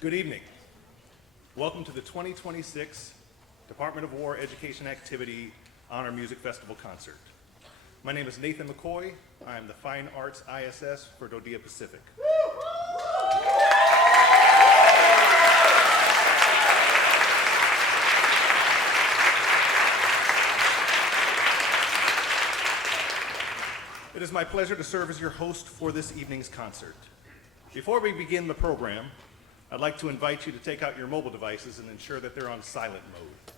Good evening. Welcome to the 2026 Department of War Education Activity Honor Music Festival concert. My name is Nathan McCoy. I am the Fine Arts ISS for DoWEA Pacific. It is my pleasure to serve as your host for this evening's concert. Before we begin the program, I'd like to invite you to take out your mobile devices and ensure that they're on silent mode.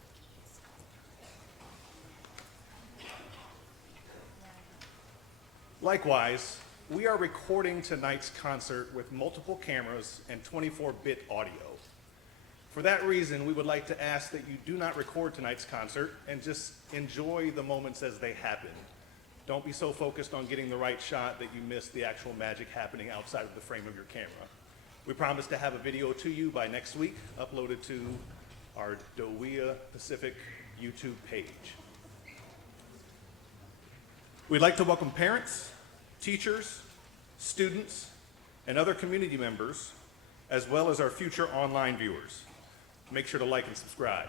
Likewise, we are recording tonight's concert with multiple cameras and 24-bit audio. For that reason, we would like to ask that you do not record tonight's concert and just enjoy the moments as they happen. Don't be so focused on getting the right shot that you miss the actual magic happening outside of the frame of your camera. We promise to have a video to you by next week, uploaded to our DoWEA Pacific YouTube page. We'd like to welcome parents, teachers, students, and other community members, as well as our future online viewers. Make sure to like and subscribe.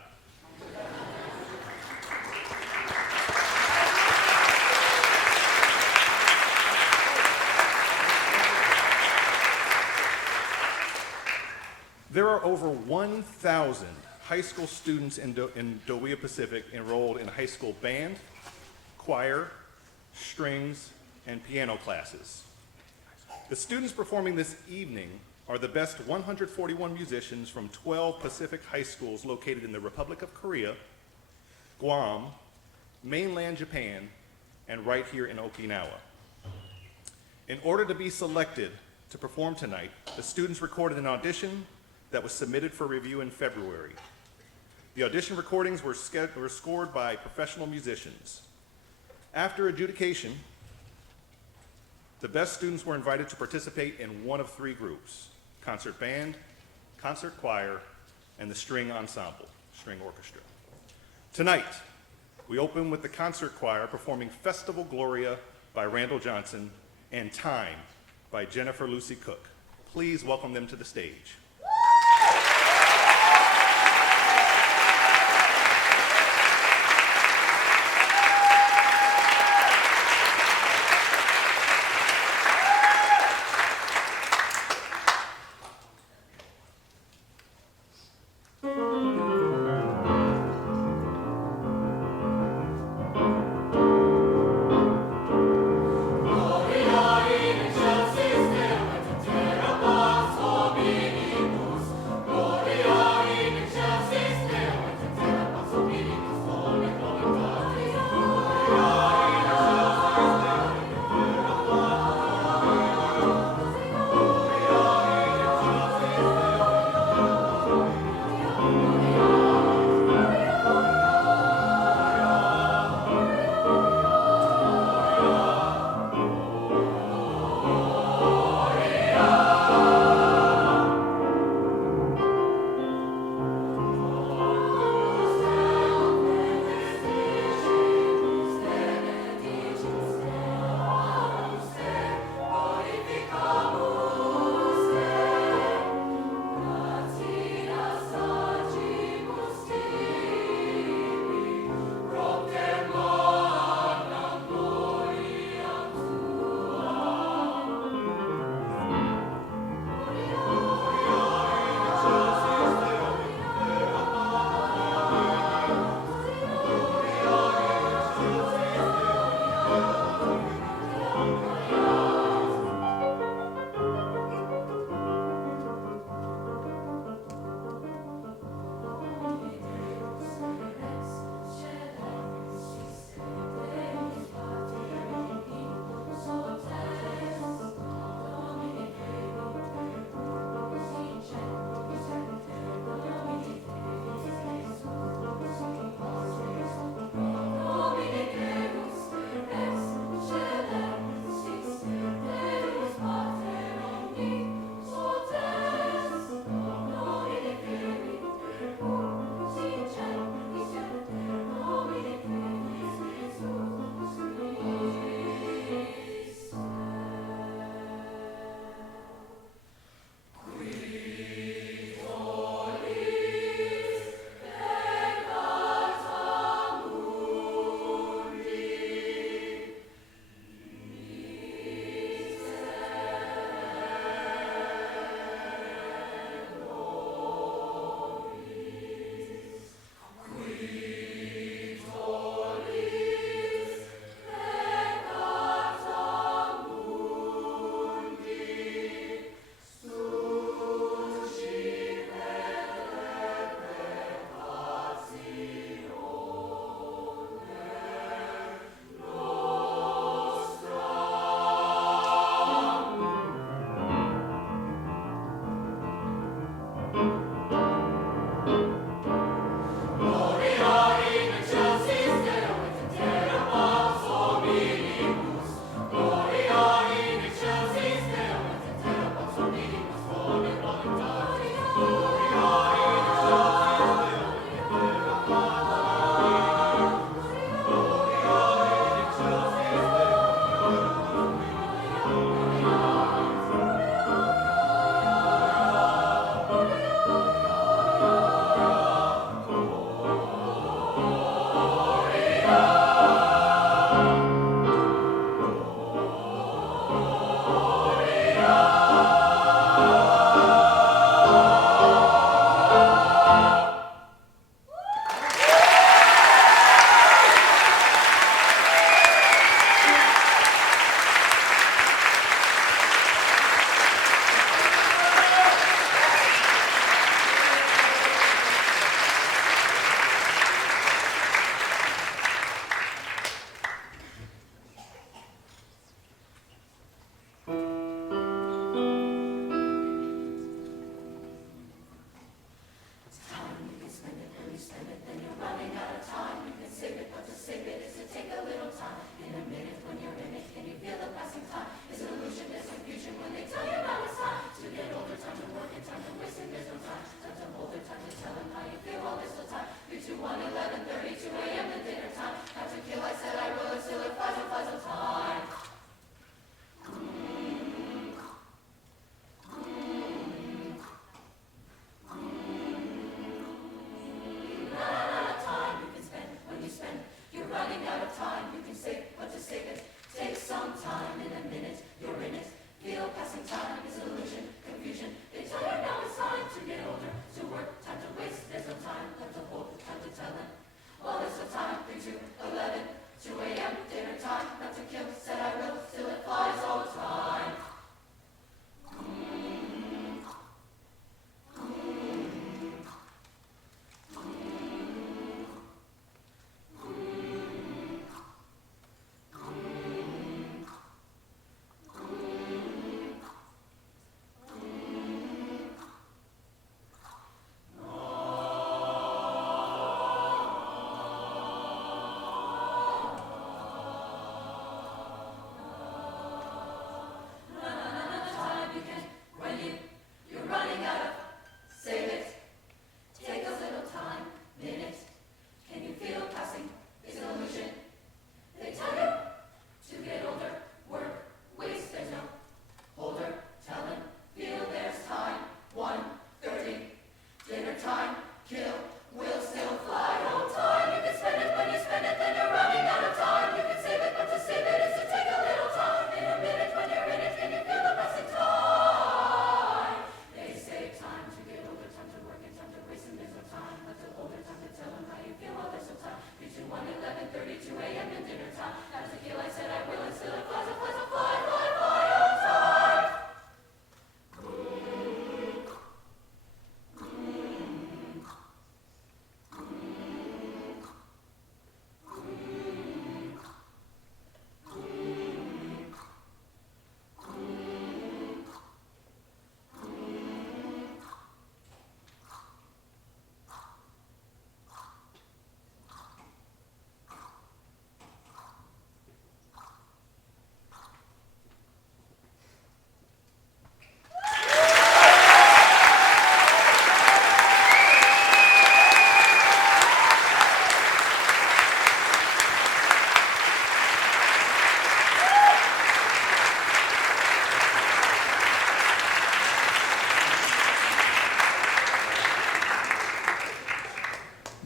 There are over 1,000 high school students in DoWEA Pacific enrolled in high school band, choir, strings, and piano classes. The students performing this evening are the best 141 musicians from 12 Pacific high schools located in the Republic of Korea, Guam, mainland Japan, and right here in Okinawa. In order to be selected to perform tonight, the students recorded an audition that was submitted for review in February. The audition recordings were scored by professional musicians. After adjudication, the best students were invited to participate in one of three groups: concert band, concert choir, and the string ensemble, string orchestra. Tonight, we open with the concert choir performing Festival Gloria by Randall Johnson and Time by Jennifer Lucy Cook. Please welcome them to the stage. Gloria in excelsis Deo, et in terra paz,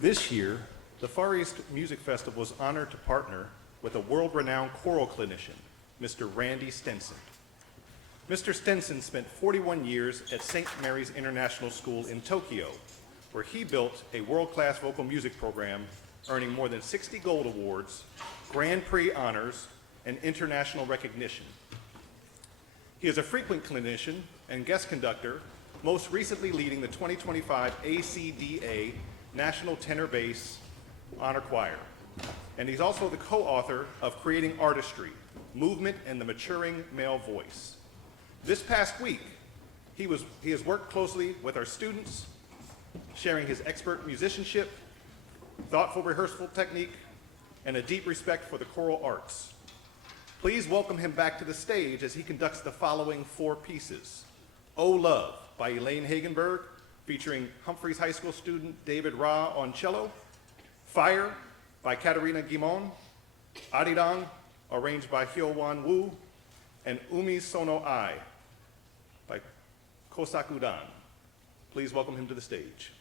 This year, the Far East Music Festival was honored to partner with a world-renowned choral clinician, Mr. Randy Stenson. Mr. Stenson spent 41 years at St. Mary's International School in Tokyo, where he built a world-class vocal music program, earning more than 60 gold awards, Grand Prix honors, and international recognition. He is a frequent clinician and guest conductor, most recently leading the 2025 ACDA National Tenor Bass Honor Choir. And he's also the co-author of Creating Artistry, Movement and the Maturing Male Voice. This past week, he has worked closely with our students, sharing his expert musicianship, thoughtful rehearsal technique, and a deep respect for the choral arts. Please welcome him back to the stage as he conducts the following 4 pieces. Oh Love by Elaine Hagenberg, featuring Humphreys High School student David Ra on cello. Fire by Katerina Guimon. Arirang, arranged by Hyo-Wan Woo. And Umi Sono Ai by Kosaku Dan. Please welcome him to the stage.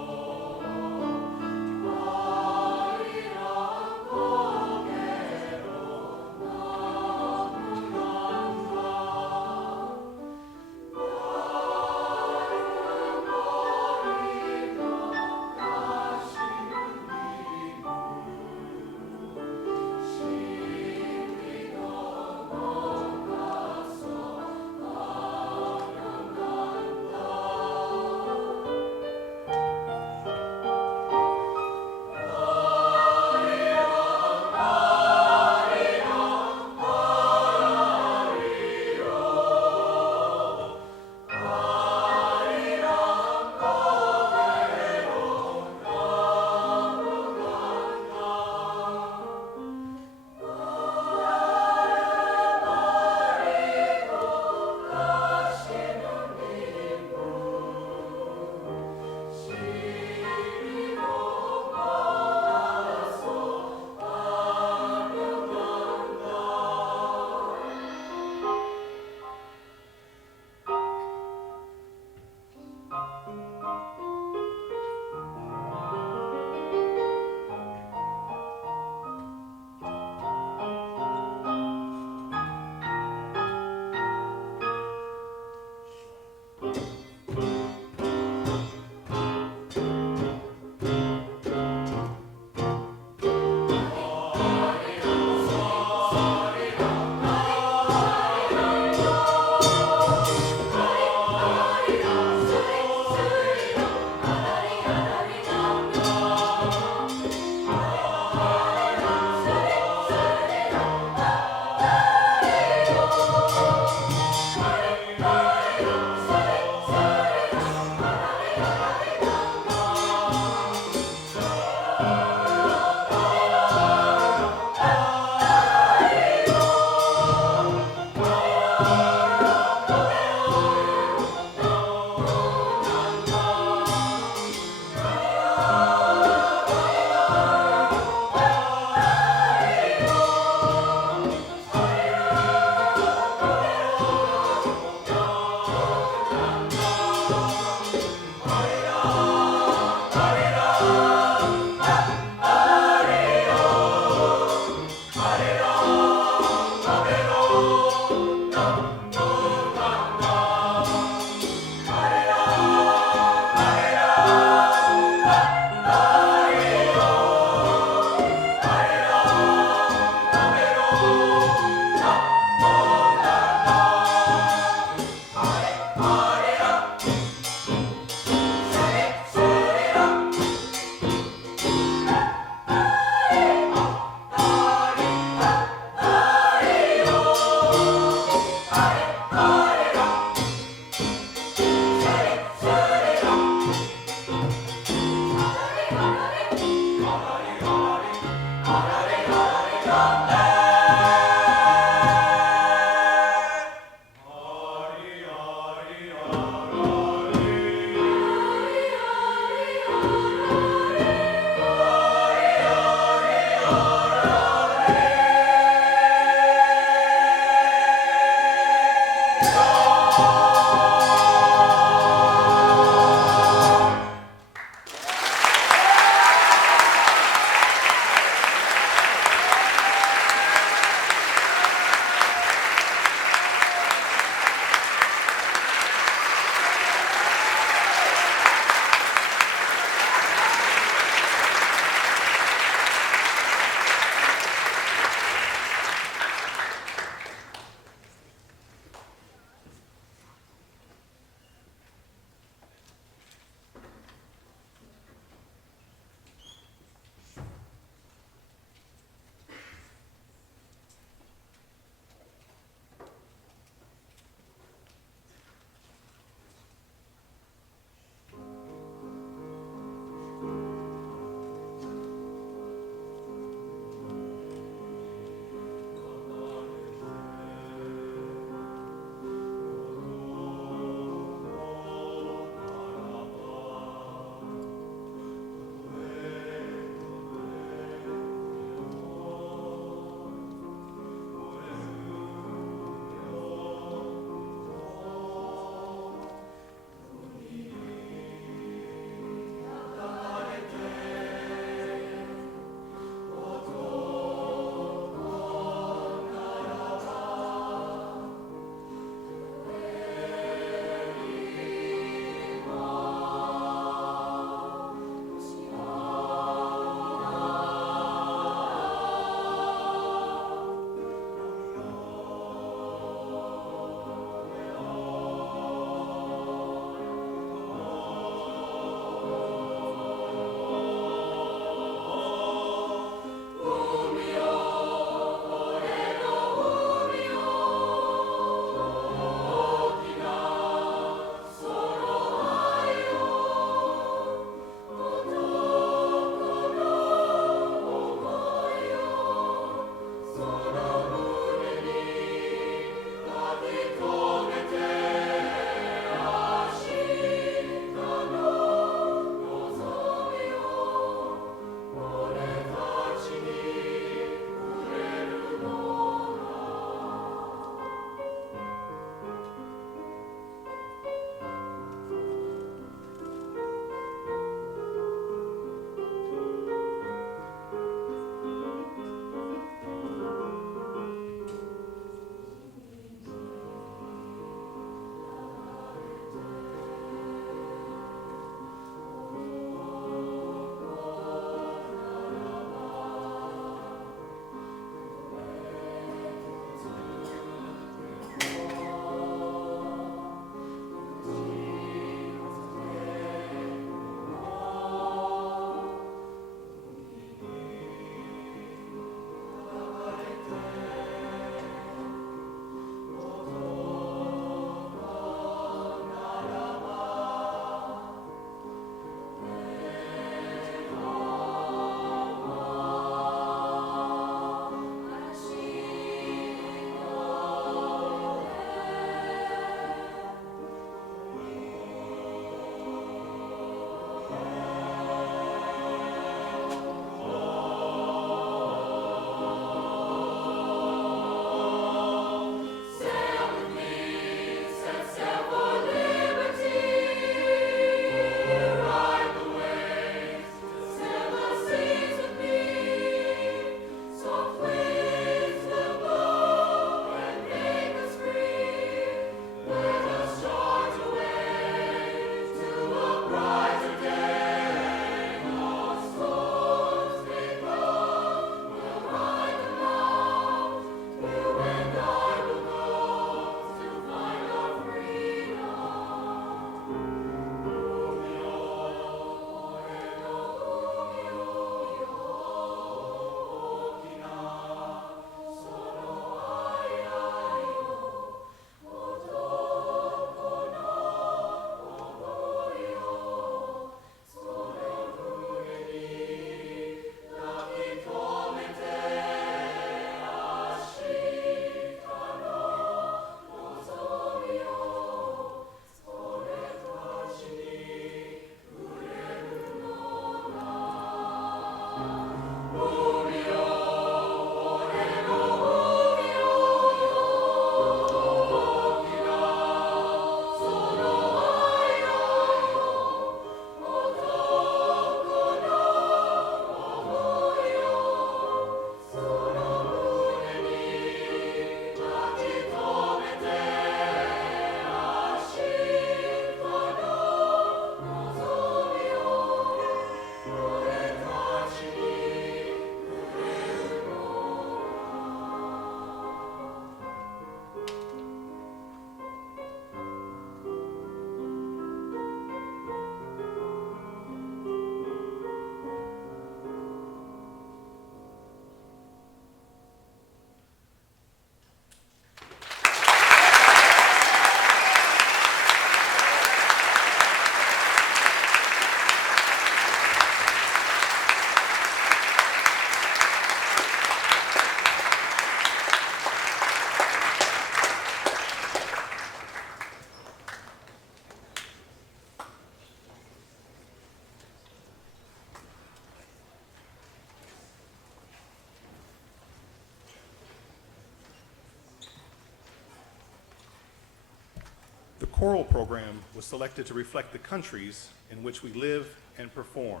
choral program was selected to reflect the countries in which we live and perform.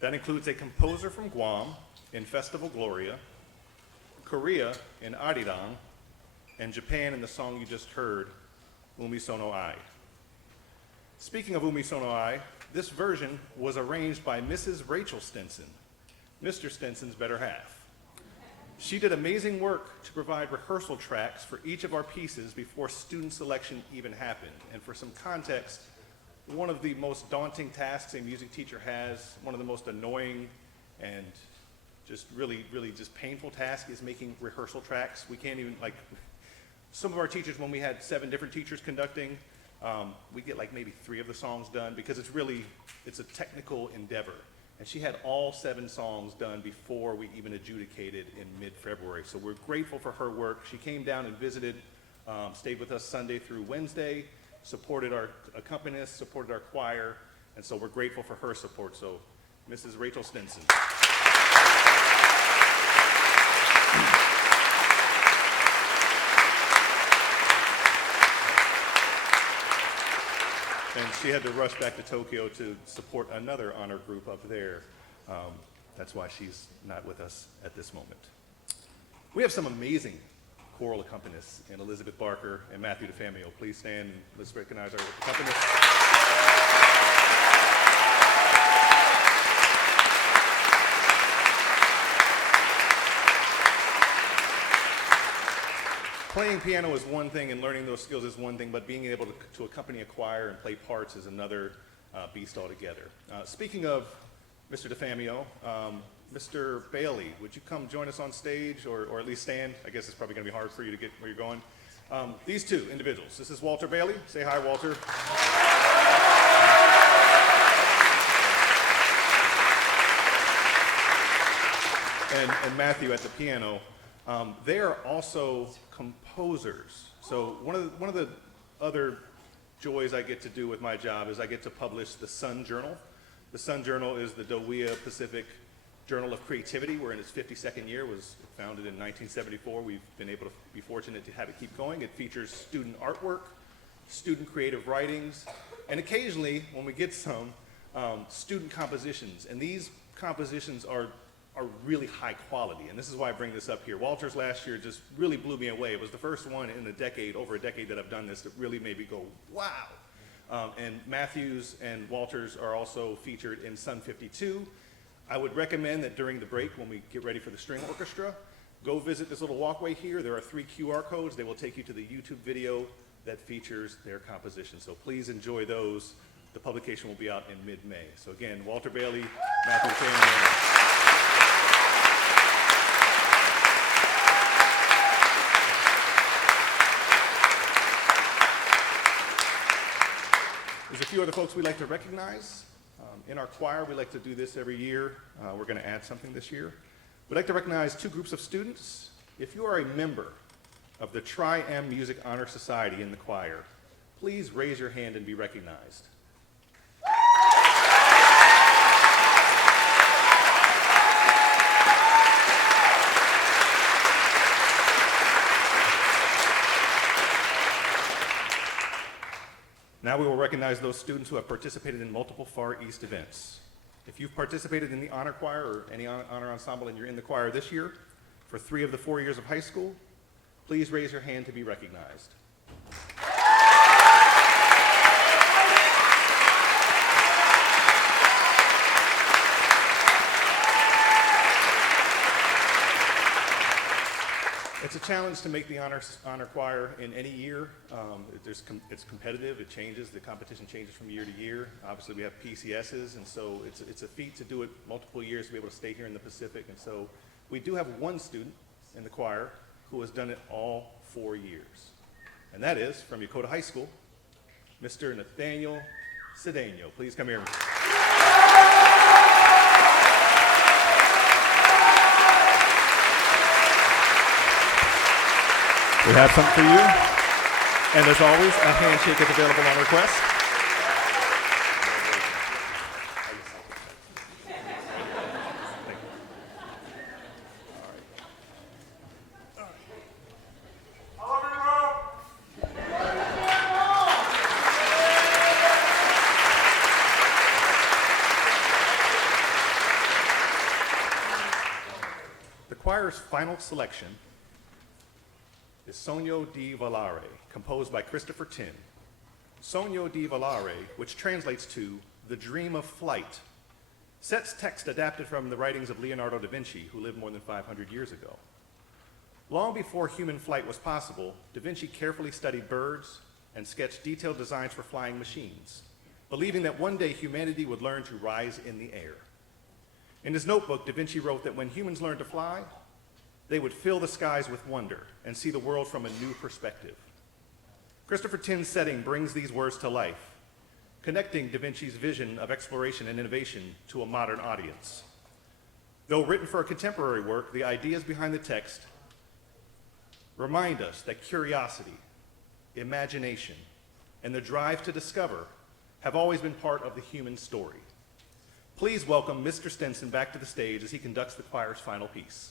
That includes a composer from Guam in Festival Gloria, Korea in Arirang, and Japan in the song you just heard, Umi Sono Ai. Speaking of Umi Sono Ai, this version was arranged by Mrs. Rachel Stenson, Mr. Stenson's better half. She did amazing work to provide rehearsal tracks for each of our pieces before student selection even happened. And for some context, one of the most daunting tasks a music teacher has, one of the most annoying and just really just painful tasks is making rehearsal tracks. We can't even, like, some of our teachers, when we had 7 different teachers conducting, we get like maybe 3 of the songs done because it's a technical endeavor. And she had all 7 songs done before we even adjudicated in mid-February. So we're grateful for her work. She came down and visited, stayed with us Sunday through Wednesday, supported our accompanists, supported our choir, and so we're grateful for her support. So Mrs. Rachel Stenson. And she had to rush back to Tokyo to support another honor group up there. That's why she's not with us at this moment. We have some amazing choral accompanists in Elizabeth Barker and Matthew DeFamio. Please stand and let's recognize our accompanists. Playing piano is one thing and learning those skills is one thing, but being able to accompany a choir and play parts is another beast altogether. Speaking of Mr. DeFamio, Mr. Bailey, would you come join us on stage or at least stand? I guess it's probably going to be hard for you to get where you're going. These 2 individuals. This is Walter Bailey. Say hi, Walter. And Matthew at the piano. They are also composers. So one of the other joys I get to do with my job is I get to publish the Sun Journal. The Sun Journal is the DoWEA Pacific Journal of Creativity. We're in its 52nd year. It was founded in 1974. We've been able to be fortunate to have it keep going. It features student artwork, student creative writings, and occasionally, when we get some, student compositions. And these compositions are really high quality, and this is why I bring this up here. Walter's last year just really blew me away. It was the first one in over a decade that I've done this that really made me go, wow. And Matthew's and Walter's are also featured in Sun 52. I would recommend that during the break, when we get ready for the string orchestra, go visit this little walkway here. There are 3 QR codes. They will take you to the YouTube video that features their composition. So please enjoy those. The publication will be out in mid-May. So again, Walter Bailey, Matthew Taylor. There's a few other folks we'd like to recognize. In our choir, we like to do this every year. We're going to add something this year. We'd like to recognize 2 groups of students. If you are a member of the Tri-M Music Honor Society in the choir, please raise your hand and be recognized. Now we will recognize those students who have participated in multiple Far East events. If you've participated in the honor choir or any honor ensemble and you're in the choir this year, for 3 of the 4 years of high school, please raise your hand to be recognized. It's a challenge to make the honor choir in any year. It's competitive, it changes, the competition changes from year to year. Obviously we have PCSs, and so it's a feat to do it multiple years to be able to stay here in the Pacific. And so we do have 1 student in the choir who has done it all 4 years. And that is from Yokota High School, Mr. Nathaniel Cedeno. Please come here. We have something for you, and as always, a handshake is available on request. choir's final selection is Sogno di Volare, composed by Christopher Tin. Sogno di Volare, which translates to the dream of flight, sets text adapted from the writings of Leonardo da Vinci, who lived more than 500 years ago. Long before human flight was possible, da Vinci carefully studied birds and sketched detailed designs for flying machines, believing that one day humanity would learn to rise in the air. In his notebook, da Vinci wrote that when humans learned to fly, they would fill the skies with wonder and see the world from a new perspective. Christopher Tin's setting brings these words to life, connecting da Vinci's vision of exploration and innovation to a modern audience. Though written for a contemporary work, the ideas behind the text remind us that curiosity, imagination, and the drive to discover have always been part of the human story. Please welcome Mr. Stenson back to the stage as he conducts the choir's final piece.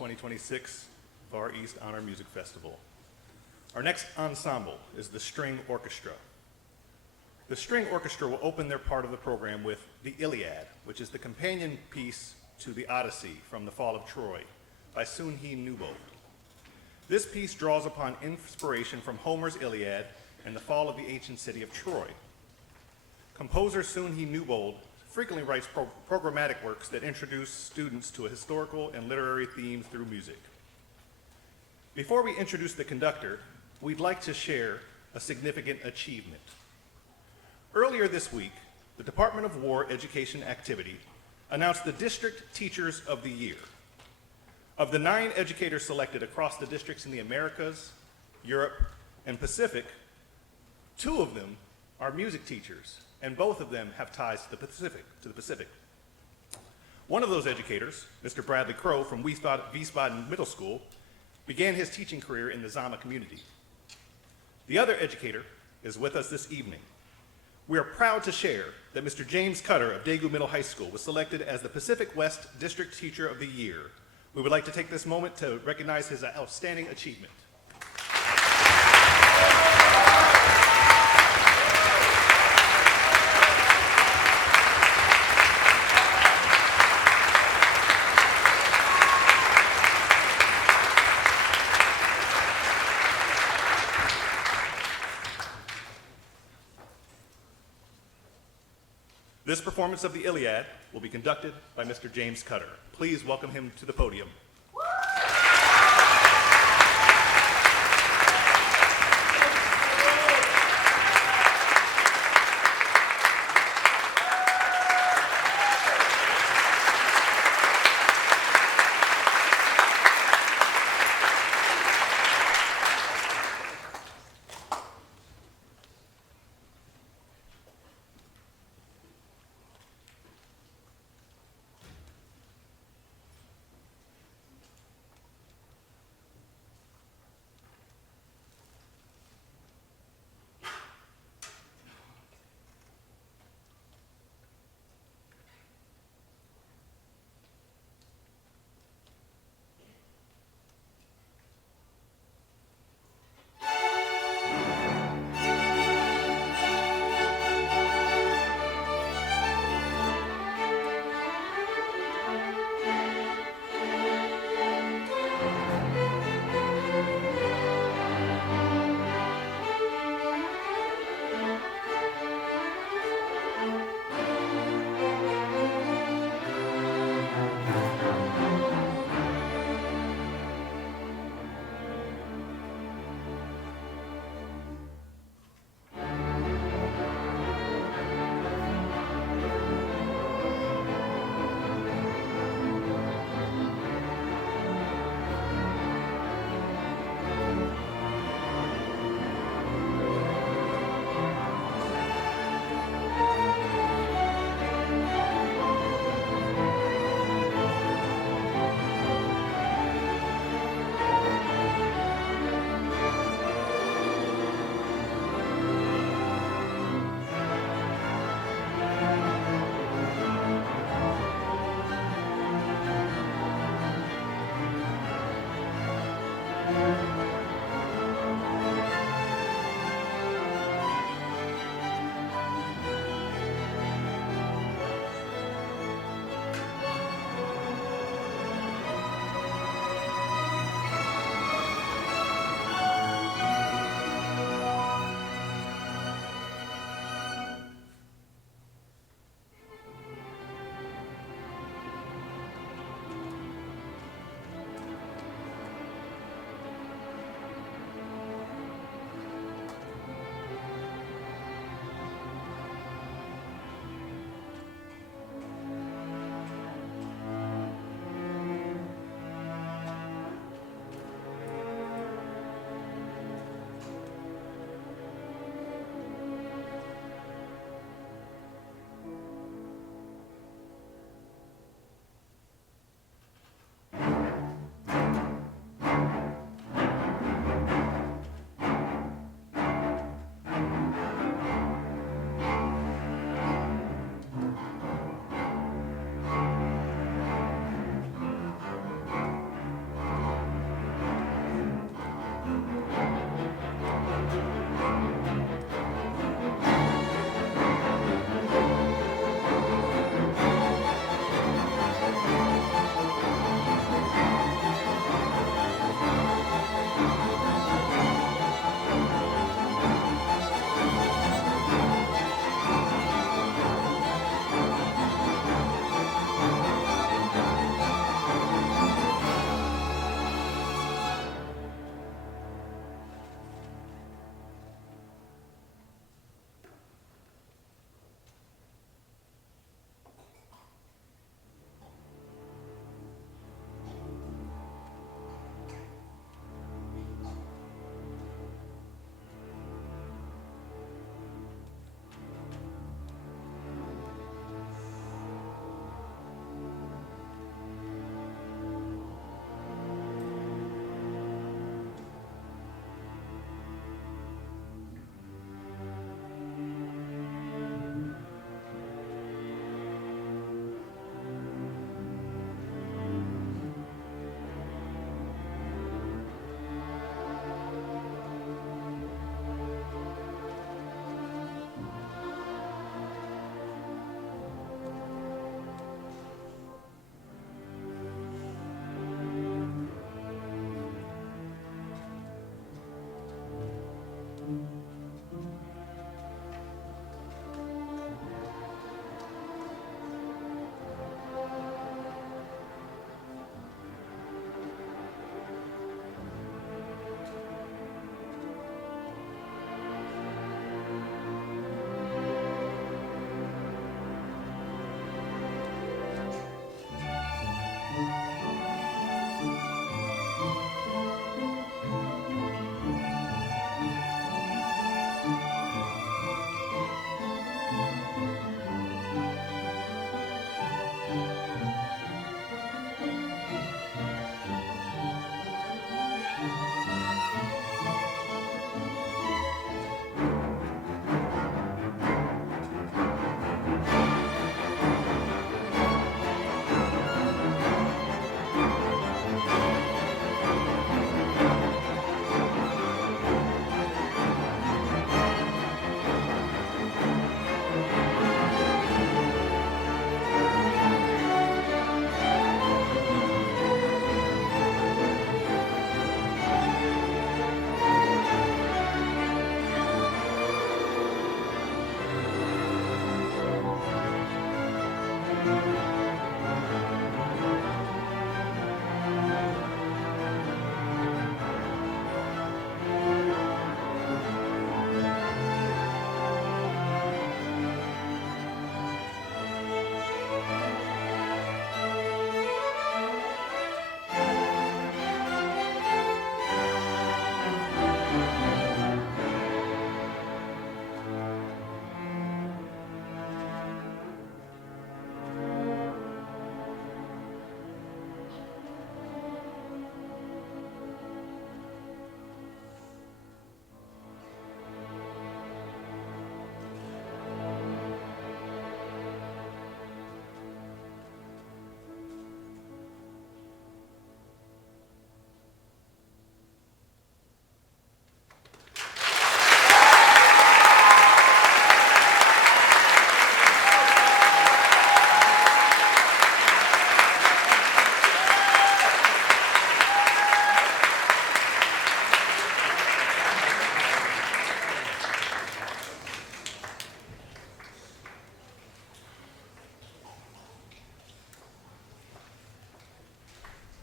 2026 Far East Honor Music Festival. Our next ensemble is the String Orchestra. The String Orchestra will open their part of the program with the Illiad, which is the companion piece to the Odyssey from the Fall of Troy by Sogno. This piece draws upon inspiration from Homer's Iliad and the fall of the ancient city of Troy. Composer Sogno frequently writes programmatic works that introduce students to a historical and literary theme through music. Before we introduce the conductor, we'd like to share a significant achievement. Earlier this week, the Department of War Education Activity announced the District Teachers of the Year. Of the 9 educators selected across the districts in the Americas, Europe, and Pacific, 2 of them are music teachers, and both of them have ties to the Pacific. One of those educators, Mr. Bradley Crow from Wiesbaden Middle School, began his teaching career in the Zama community. The other educator is with us this evening. We are proud to share that Mr. James Cutter of Daegu Middle High School was selected as the Pacific West District Teacher of the Year. We would like to take this moment to recognize his outstanding achievement. This performance of the Illiad will be conducted by Mr. James Cutter. Please welcome him to the podium.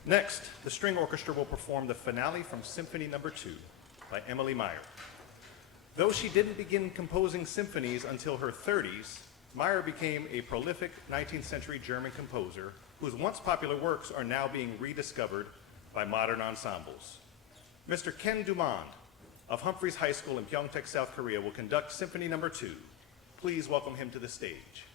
Next, the string orchestra will perform the finale from Symphony No. 2 by Emily Meyer. Though she didn't begin composing symphonies until her 30s, Meyer became a prolific 19th century German composer whose once popular works are now being rediscovered by modern ensembles. Mr. Ken Dumond of Humphreys High School in Pyeongtaek, South Korea will conduct Symphony No. 2. Please welcome him to the stage.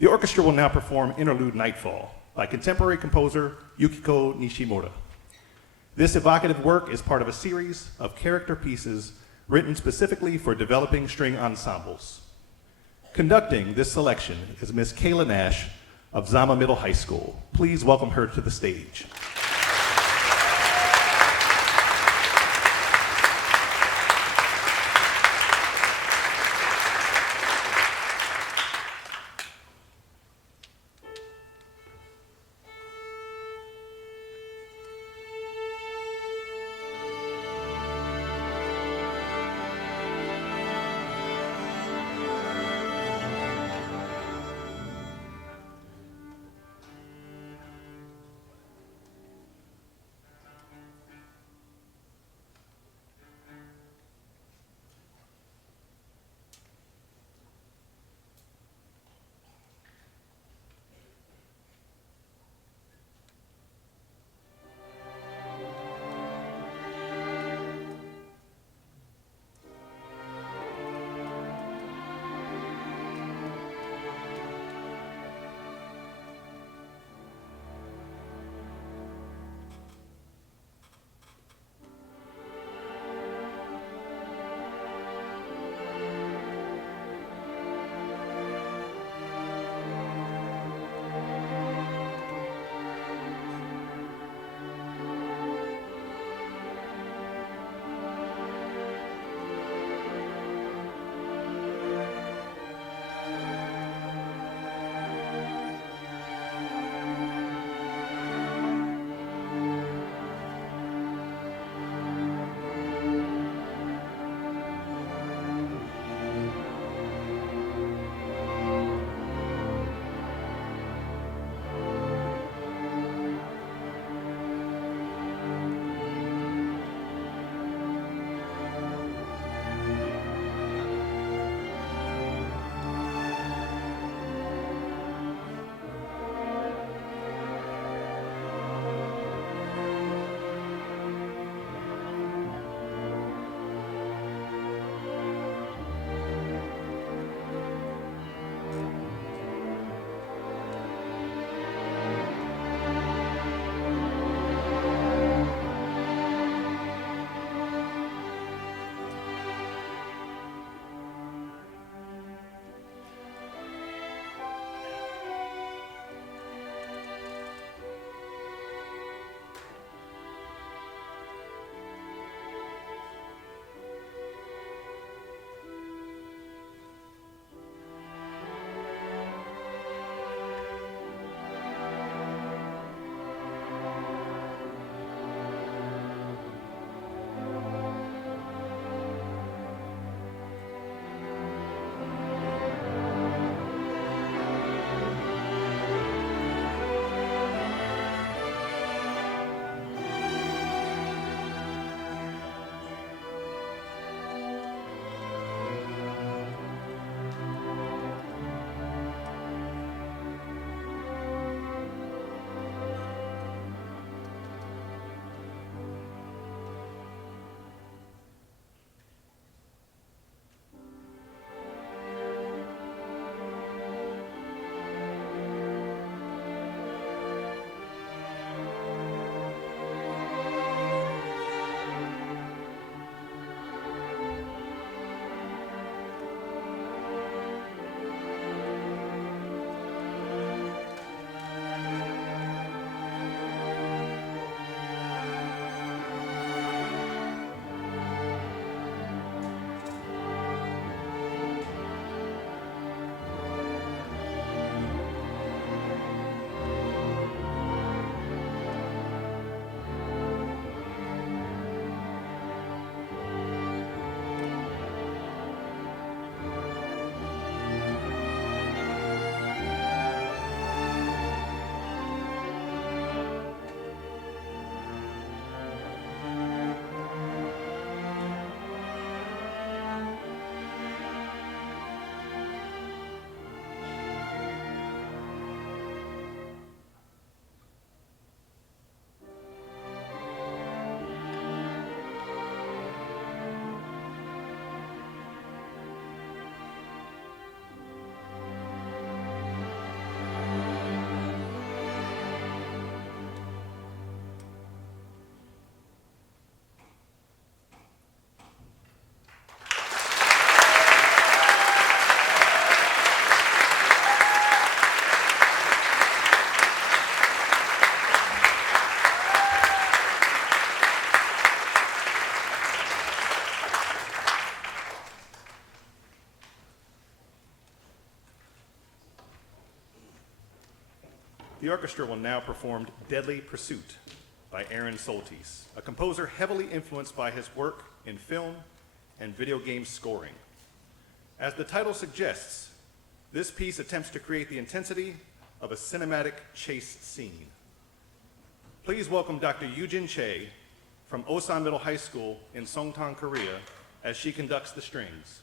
The orchestra will now perform Interlude Nightfall by contemporary composer Yukiko Nishimura. This evocative work is part of a series of character pieces written specifically for developing string ensembles. Conducting this selection is Miss Kayla Nash of Zama Middle High School. Please welcome her to the stage. The orchestra will now perform Deadly Pursuit by Aaron Soltis, a composer heavily influenced by his work in film and video game scoring. As the title suggests, this piece attempts to create the intensity of a cinematic chase scene. Please welcome Dr. Yujin Che from Osan Middle High School in Songtan, Korea, as she conducts the strings.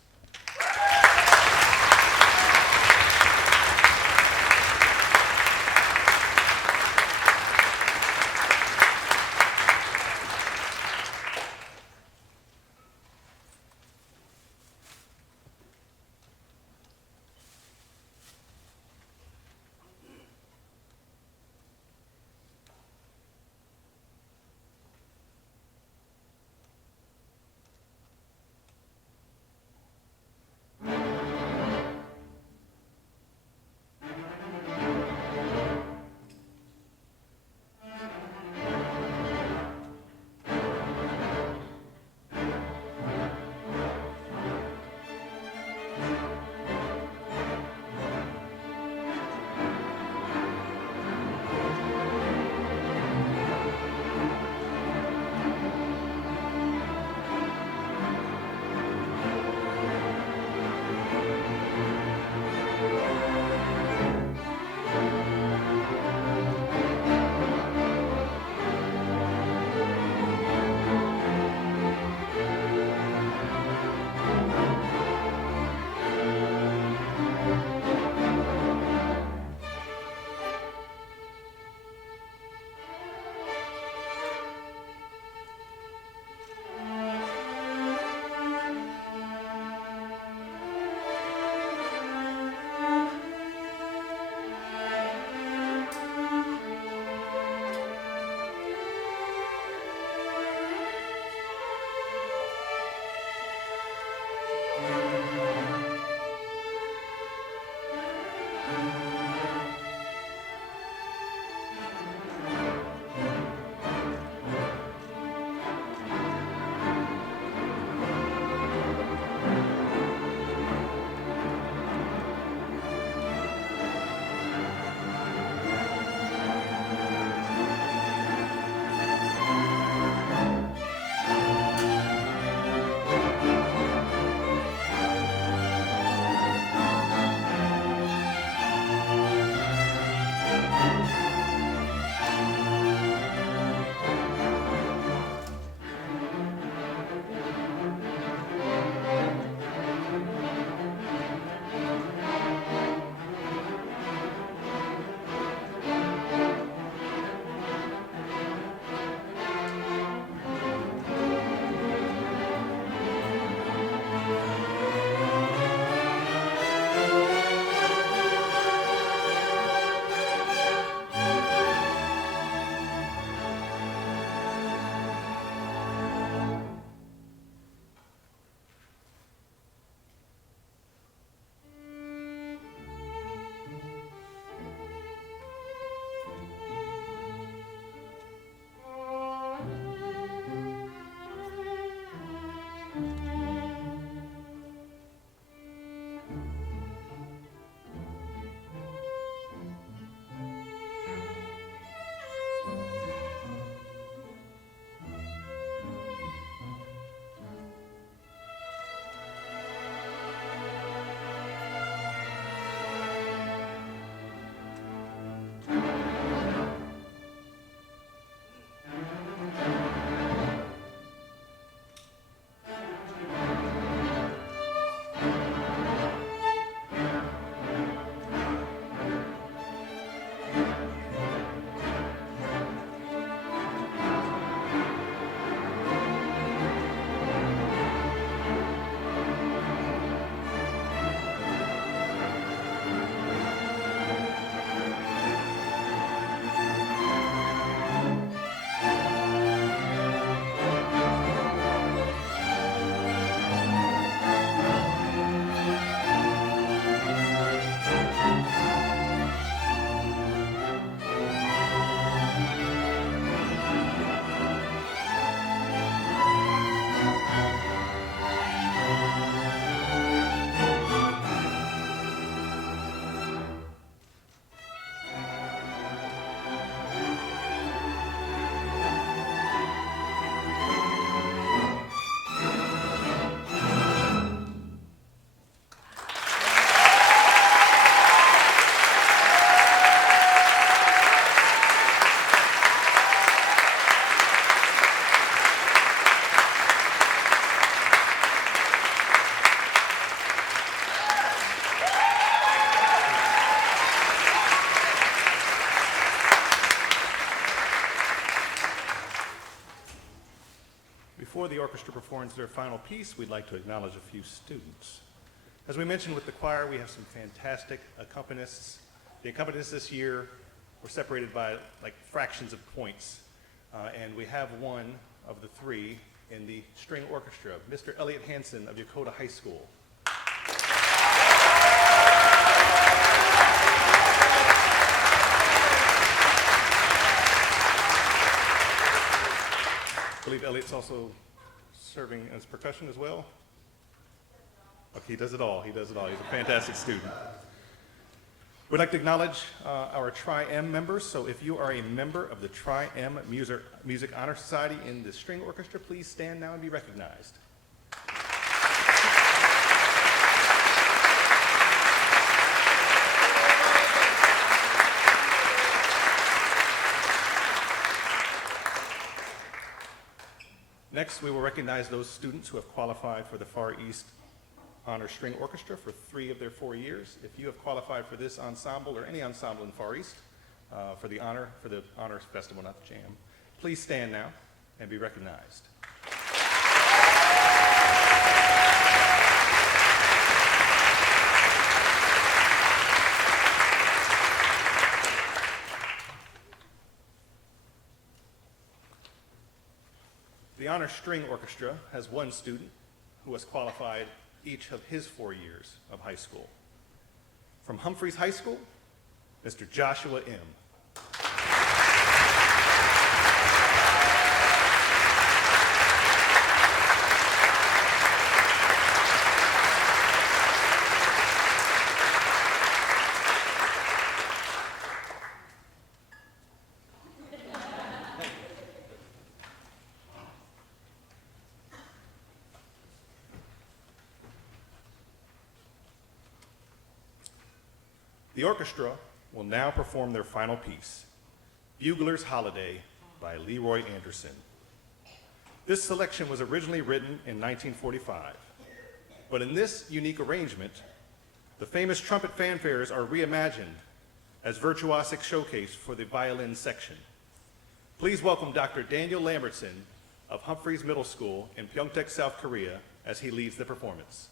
before the orchestra performs their final piece, we'd like to acknowledge a few students. As we mentioned with the choir, we have some fantastic accompanists. The accompanists this year were separated by like fractions of points, and we have one of the three in the string orchestra, Mr. Elliot Hansen of Yokota High School. I believe Elliot's also serving as percussion as well. Okay, he does it all. He does it all. He's a fantastic student. We'd like to acknowledge our Tri-M members. So if you are a member of the Tri-M Music Honor Society in the string orchestra, please stand now and be recognized. Next, we will recognize those students who have qualified for the Far East Honor String Orchestra for 3 of their 4 years. If you have qualified for this ensemble or any ensemble in Far East for the Honors Festival, not the Jam, please stand now and be recognized. The Honor String Orchestra has one student who has qualified each of his 4 years of high school. From Humphreys High School, Mr. Joshua M. The orchestra will now perform their final piece, Bugler's Holiday by Leroy Anderson. This selection was originally written in 1945, but in this unique arrangement, the famous trumpet fanfares are reimagined as virtuosic showcase for the violin section. Please welcome Dr. Daniel Lambertson of Humphreys Middle School in Pyeongtaek, South Korea, as he leads the performance.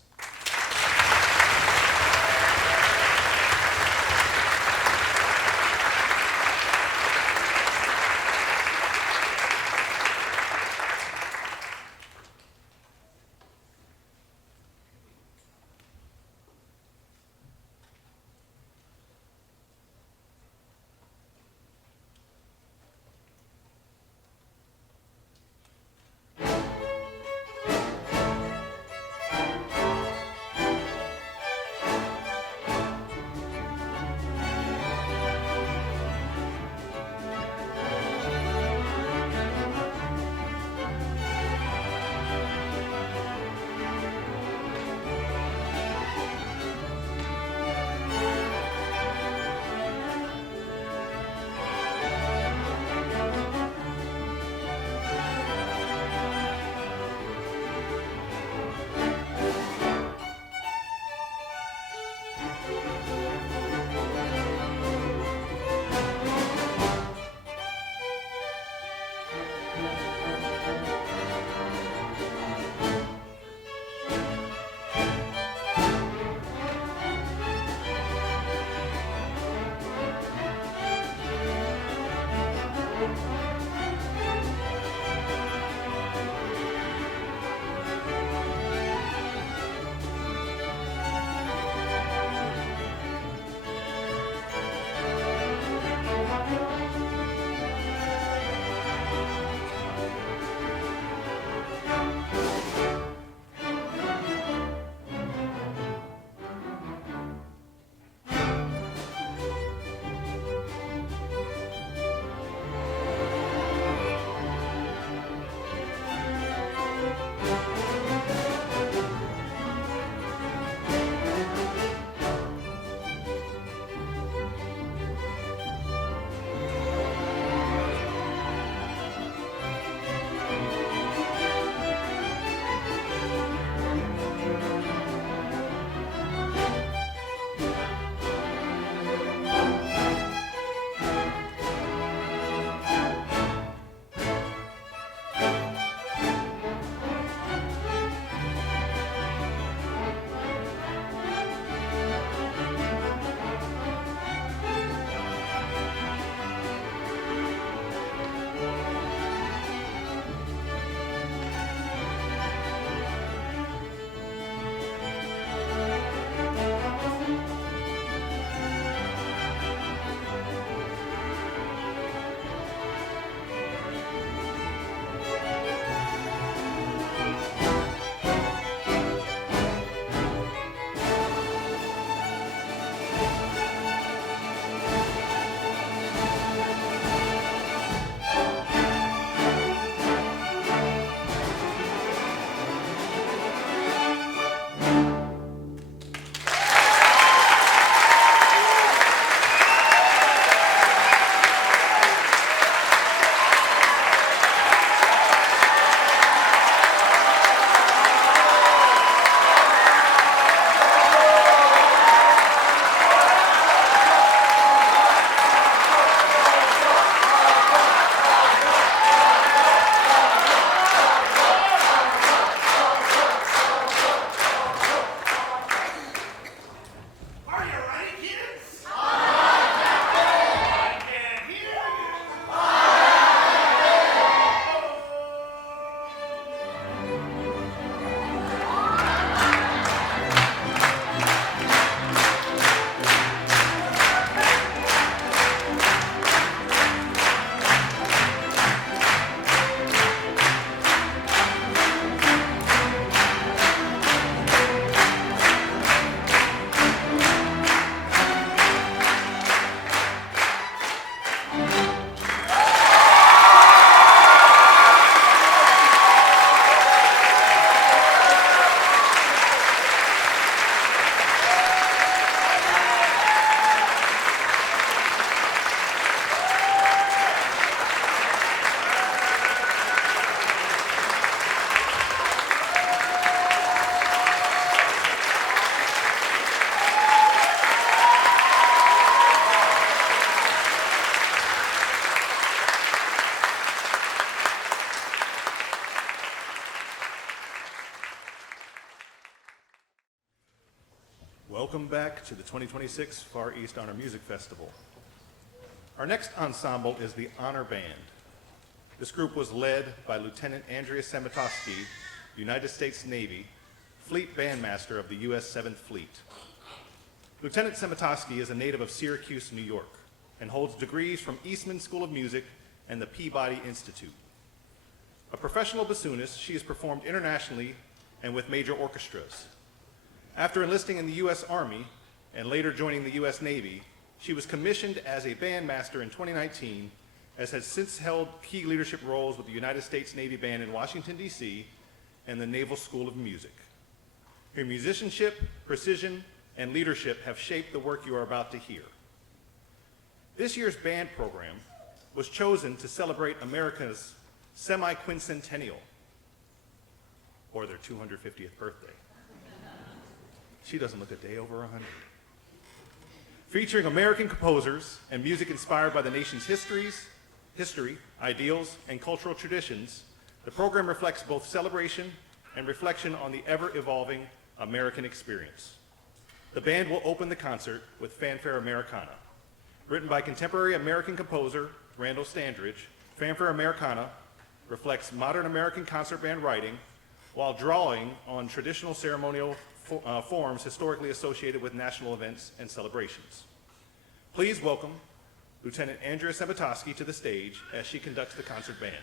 back to the 2026 Far East Honor Music Festival. Our next ensemble is the Honor Band. This group was led by Lieutenant Andrea Sematoske, United States Navy, Fleet Bandmaster of the U.S. 7th Fleet. Lieutenant Sematoske is a native of Syracuse, New York, and holds degrees from Eastman School of Music and the Peabody Institute. A professional bassoonist, she has performed internationally and with major orchestras. After enlisting in the U.S. Army and later joining the U.S. Navy, she was commissioned as a bandmaster in 2019, as has since held key leadership roles with the United States Navy Band in Washington, D.C., and the Naval School of Music. Her musicianship, precision, and leadership have shaped the work you are about to hear. This year's band program was chosen to celebrate America's semi-quincentennial, or their 250th birthday. She doesn't look a day over 100. Featuring American composers and music inspired by the nation's history, ideals, and cultural traditions, the program reflects both celebration and reflection on the ever-evolving American experience. The band will open the concert with Fanfare Americana. Written by contemporary American composer Randall Standridge, Fanfare Americana reflects modern American concert band writing while drawing on traditional ceremonial forms historically associated with national events and celebrations. Please welcome Lieutenant Andrea Sematoske to the stage as she conducts the concert band.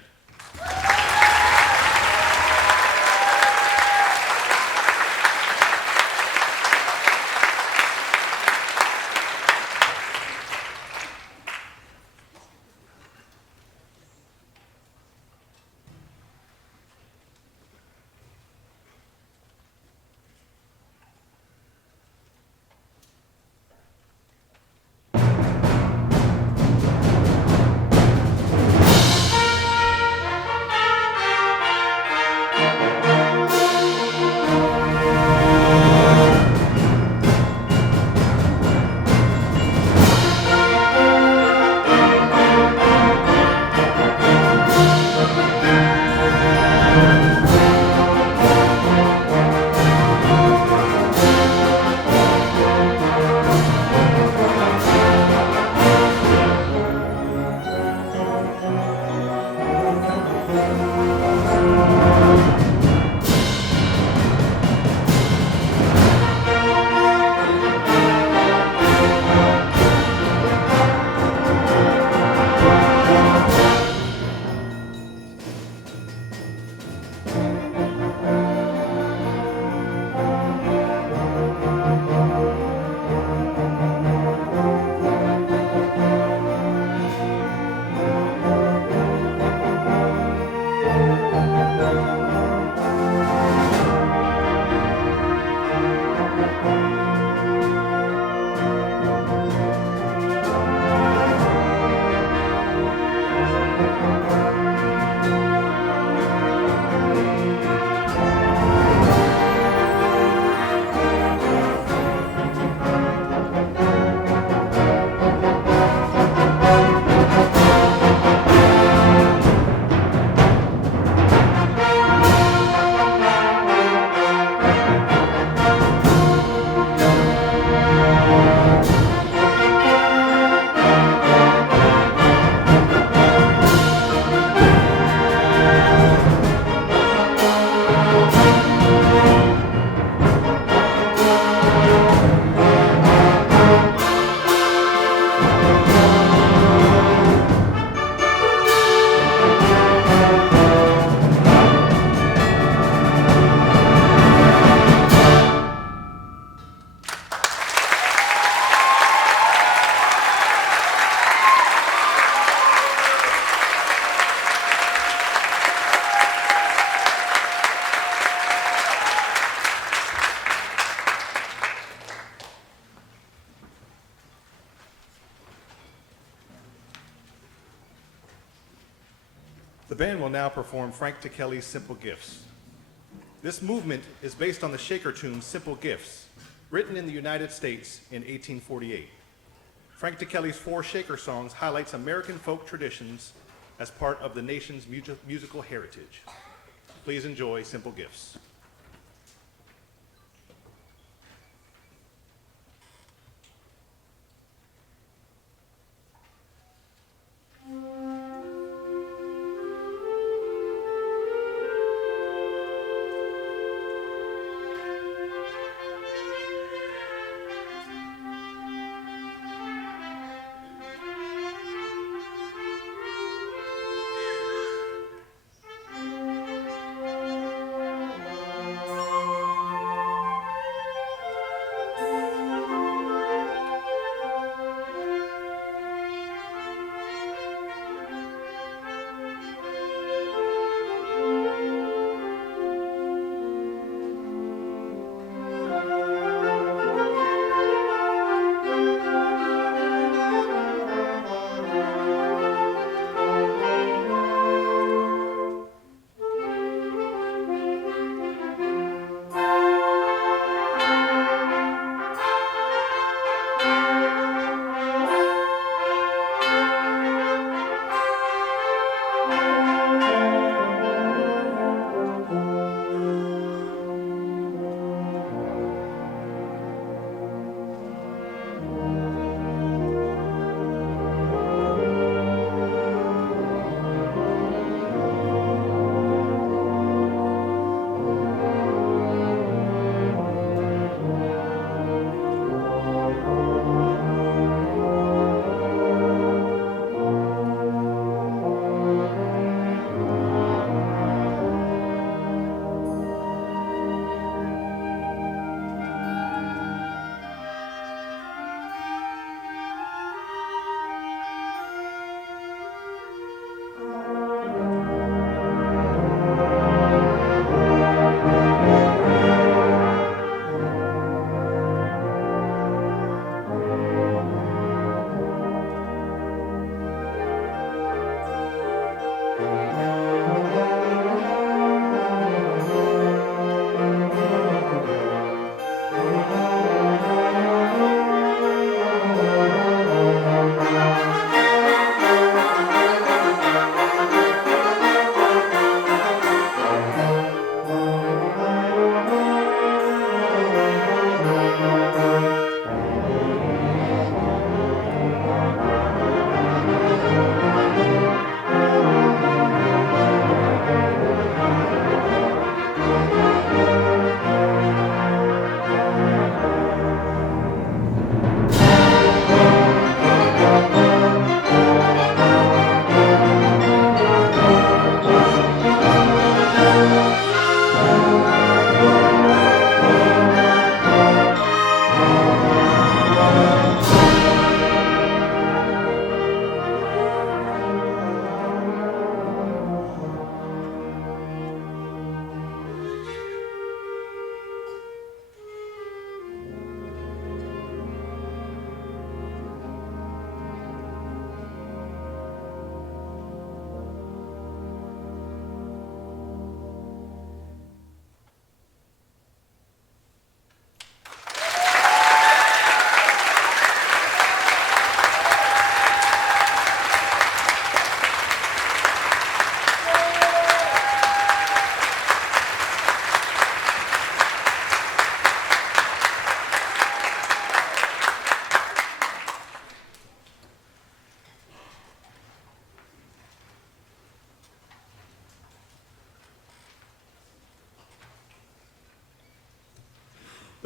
The band will now perform Frank Tikelly's Simple Gifts. This movement is based on the Shaker tune Simple Gifts, written in the United States in 1848. Frank Tikelly's 4 Shaker songs highlights American folk traditions as part of the nation's musical heritage. Please enjoy Simple Gifts.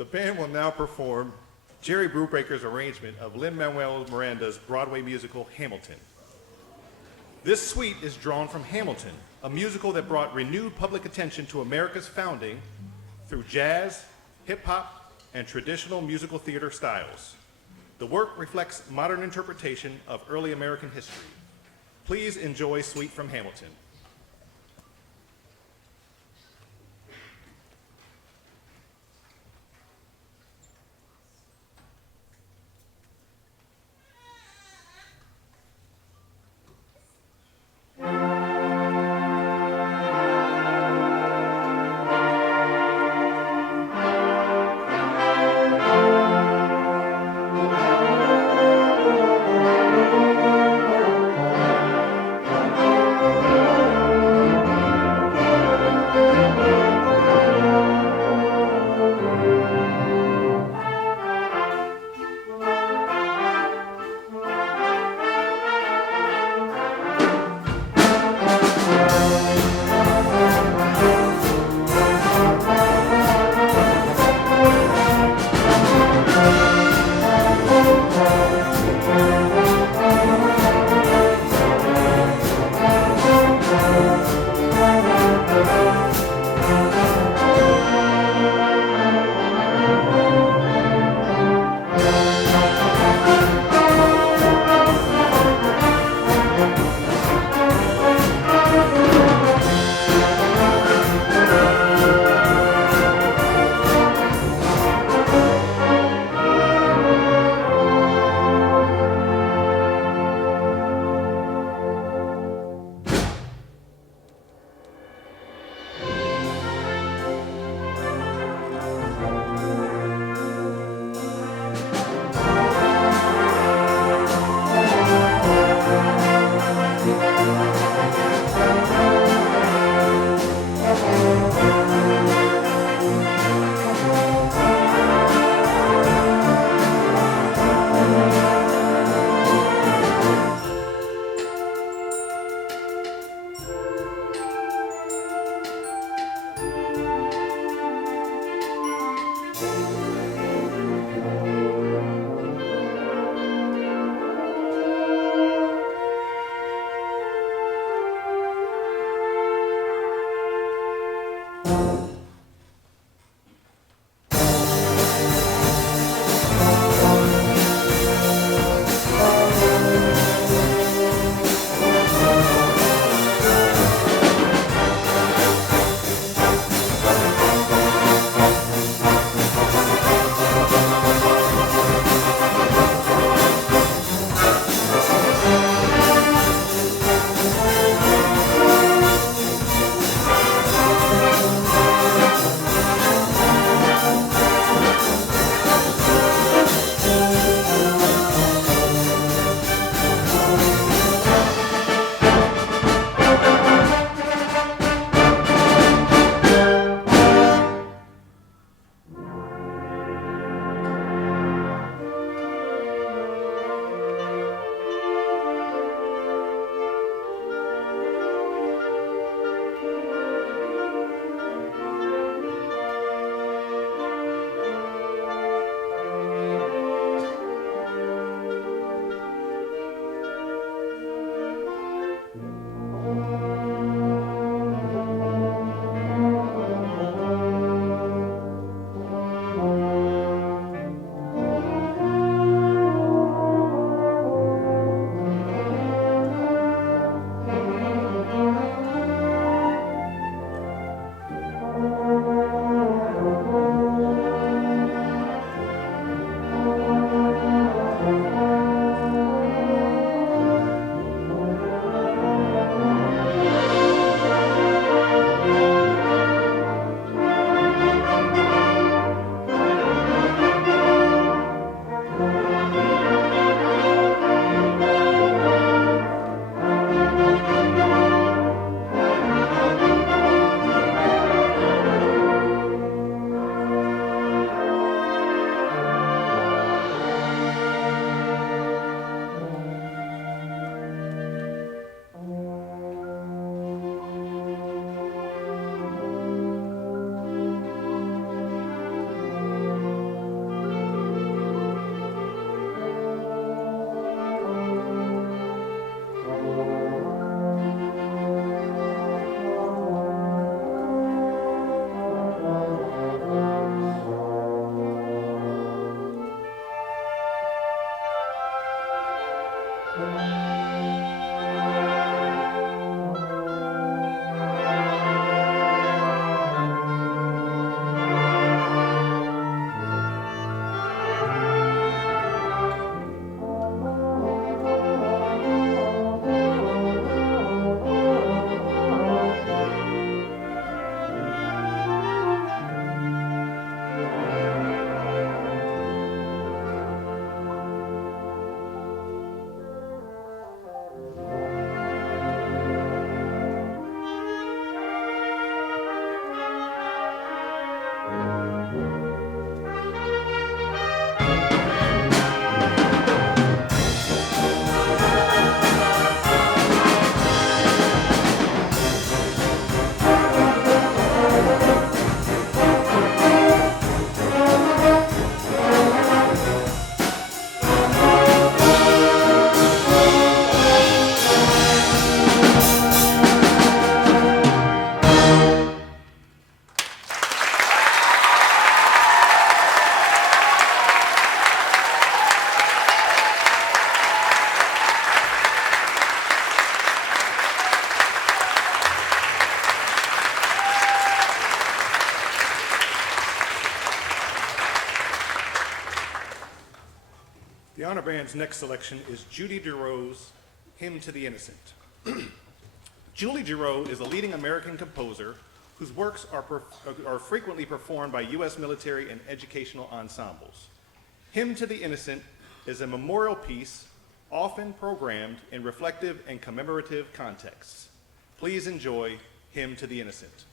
band will now perform Jerry Brubaker's arrangement of Lin-Manuel Miranda's Broadway musical Hamilton. This suite is drawn from Hamilton, a musical that brought renewed public attention to America's founding through jazz, hip-hop, and traditional musical theater styles. The work reflects modern interpretation of early American history. Please enjoy Suite from Hamilton. The honor band's next selection is Judy Giroux's Hymn to the Innocent. Julie Giroux is a leading American composer whose works are frequently performed by U.S. military and educational ensembles. Hymn to the Innocent is a memorial piece often programmed in reflective and commemorative contexts. Please enjoy Hymn to the Innocent.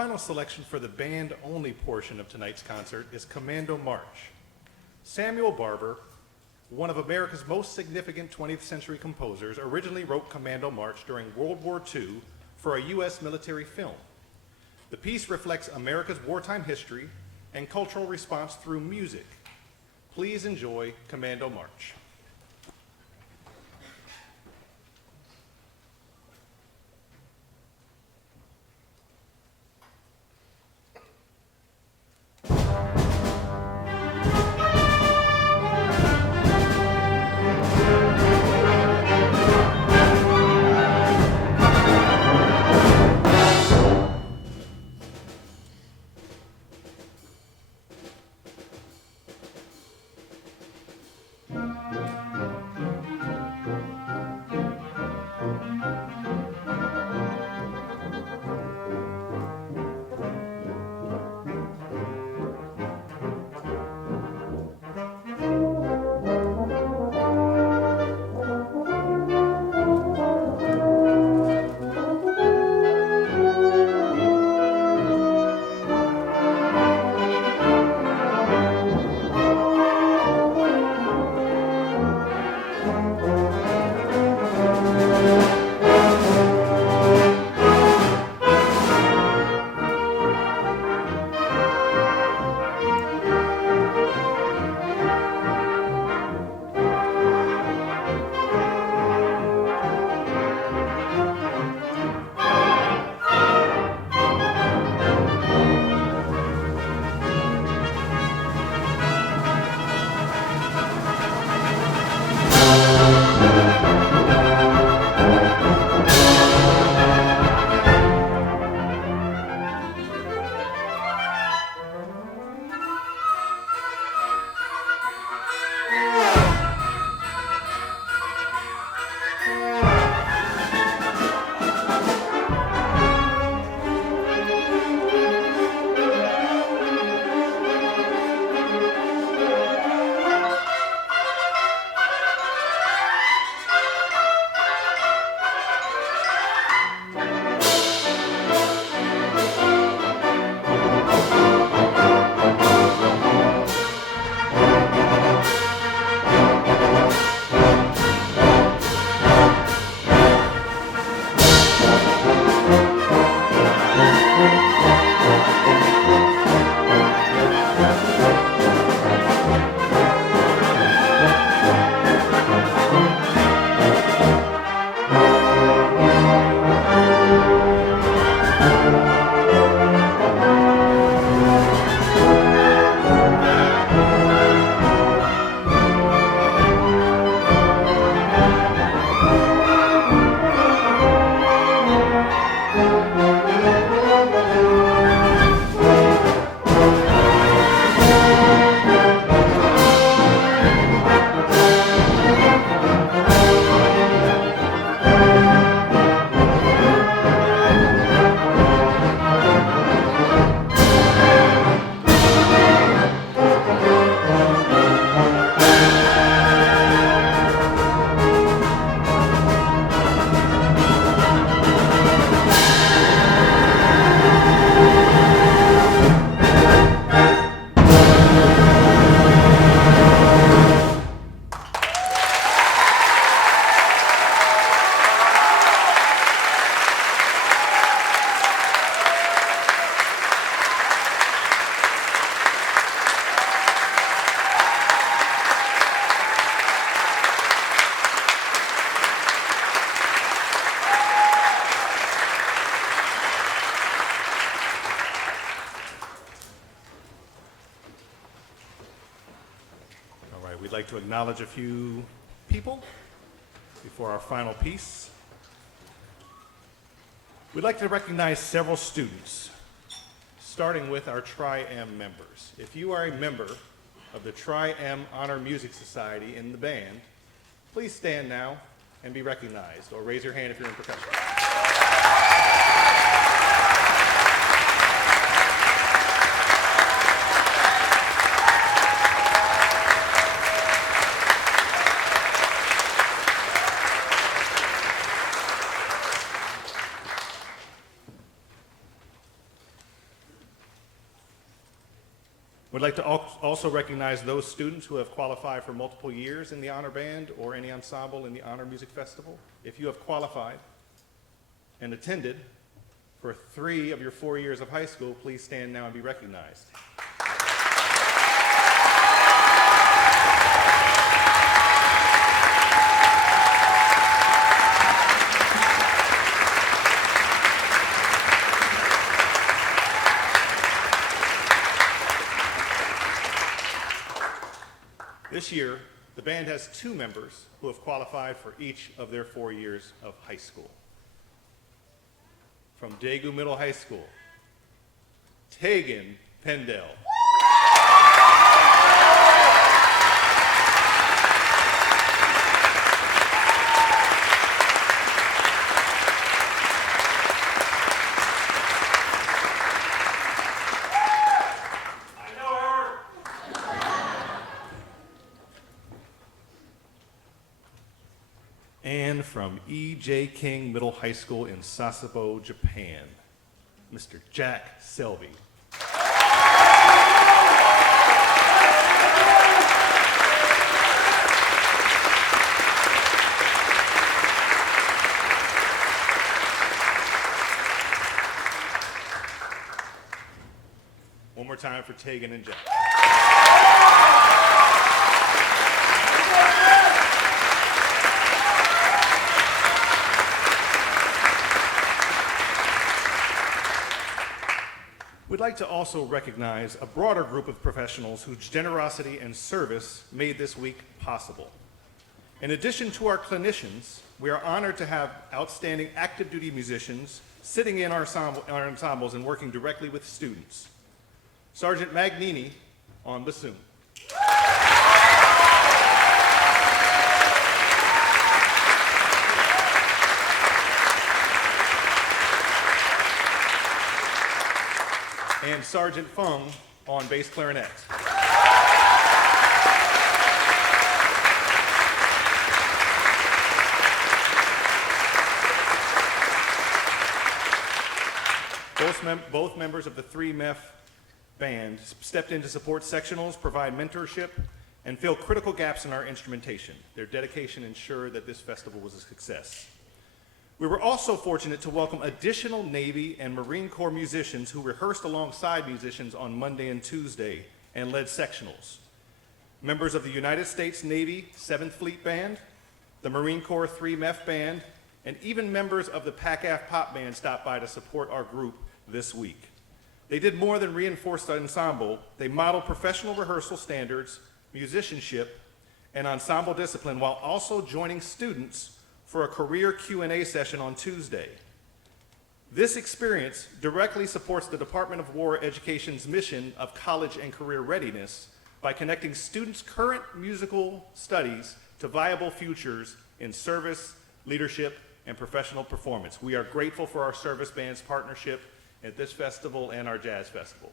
final selection for the band-only portion of tonight's concert is Commando March. Samuel Barber, one of America's most significant 20th century composers, originally wrote Commando March during World War II for a U.S. military film. The piece reflects America's wartime history and cultural response through music. Please enjoy Commando March. We'd like to acknowledge a few people before our final piece. We'd like to recognize several students, starting with our Tri-M members. If you are a member of the Tri-M Honor Music Society in the band, please stand now and be recognized, or raise your hand if you're in percussion. We'd like to also recognize those students who have qualified for multiple years in the Honor Band or any ensemble in the Honor Music Festival. If you have qualified and attended for 3 of your 4 years of high school, please stand now and be recognized. This year, the band has 2 members who have qualified for each of their 4 years of high school. From Daegu Middle High School, Tegan Pendell. And from E.J. King Middle High School in Sasebo, Japan, Mr. Jack Selby. One more time for Tegan and Jack. We'd like to also recognize a broader group of professionals whose generosity and service made this week possible. In addition to our clinicians, we are honored to have outstanding active duty musicians sitting in our ensembles and working directly with students. Sergeant Magnini on bassoon. And Sergeant Fung on bass clarinet. Both members of the 3MEF band stepped in to support sectionals, provide mentorship, and fill critical gaps in our instrumentation. Their dedication ensured that this festival was a success. We were also fortunate to welcome additional Navy and Marine Corps musicians who rehearsed alongside musicians on Monday and Tuesday and led sectionals. Members of the United States Navy 7th Fleet Band, the Marine Corps 3MEF Band, and even members of the PACAF Pop Band stopped by to support our group this week. They did more than reinforce the ensemble. They modeled professional rehearsal standards, musicianship, and ensemble discipline while also joining students for a career Q&A session on Tuesday. This experience directly supports the Department of War Education's mission of college and career readiness by connecting students' current musical studies to viable futures in service, leadership, and professional performance. We are grateful for our service band's partnership at this festival and our jazz festival.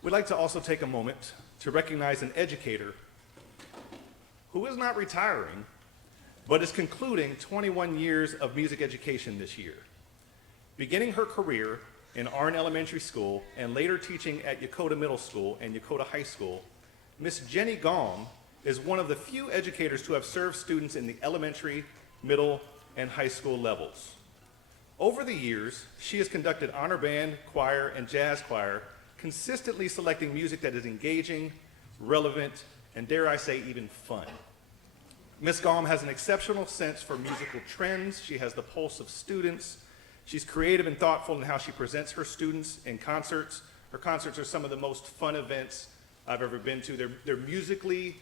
We'd like to also take a moment to recognize an educator who is not retiring, but is concluding 21 years of music education this year. Beginning her career in Arn Elementary School and later teaching at Yokota Middle School and Yokota High School, Miss Jenny Gaume is one of the few educators to have served students in the elementary, middle, and high school levels. Over the years, she has conducted honor band, choir, and jazz choir, consistently selecting music that is engaging, relevant, and dare I say, even fun. Ms. Gaume has an exceptional sense for musical trends. She has the pulse of students. She's creative and thoughtful in how she presents her students in concerts. Her concerts are some of the most fun events I've ever been to. They're musically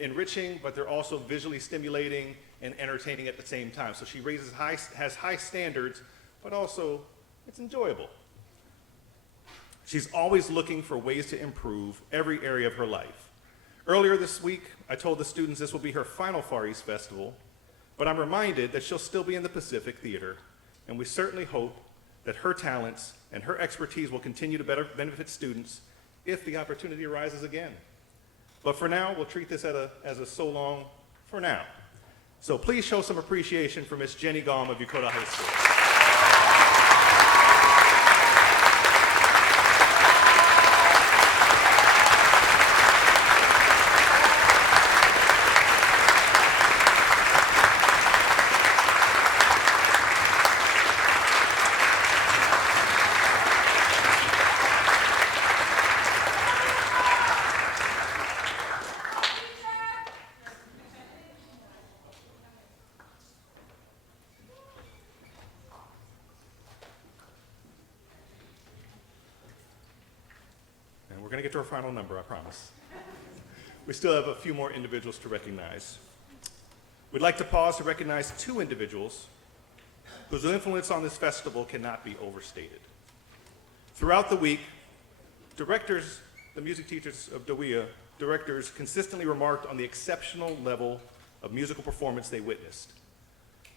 enriching, but they're also visually stimulating and entertaining at the same time. So she has high standards, but also it's enjoyable. She's always looking for ways to improve every area of her life. Earlier this week, I told the students this will be her final Far East Festival, but I'm reminded that she'll still be in the Pacific Theater, and we certainly hope that her talents and her expertise will continue to better benefit students if the opportunity arises again. But for now, we'll treat this as a so long for now. So please show some appreciation for Miss Jenny Gaume of Yokota High School. We're going to get to our final number, I promise. We still have a few more individuals to recognize. We'd like to pause to recognize two individuals whose influence on this festival cannot be overstated. Throughout the week, directors, the music teachers of DoWEA, directors consistently remarked on the exceptional level of musical performance they witnessed.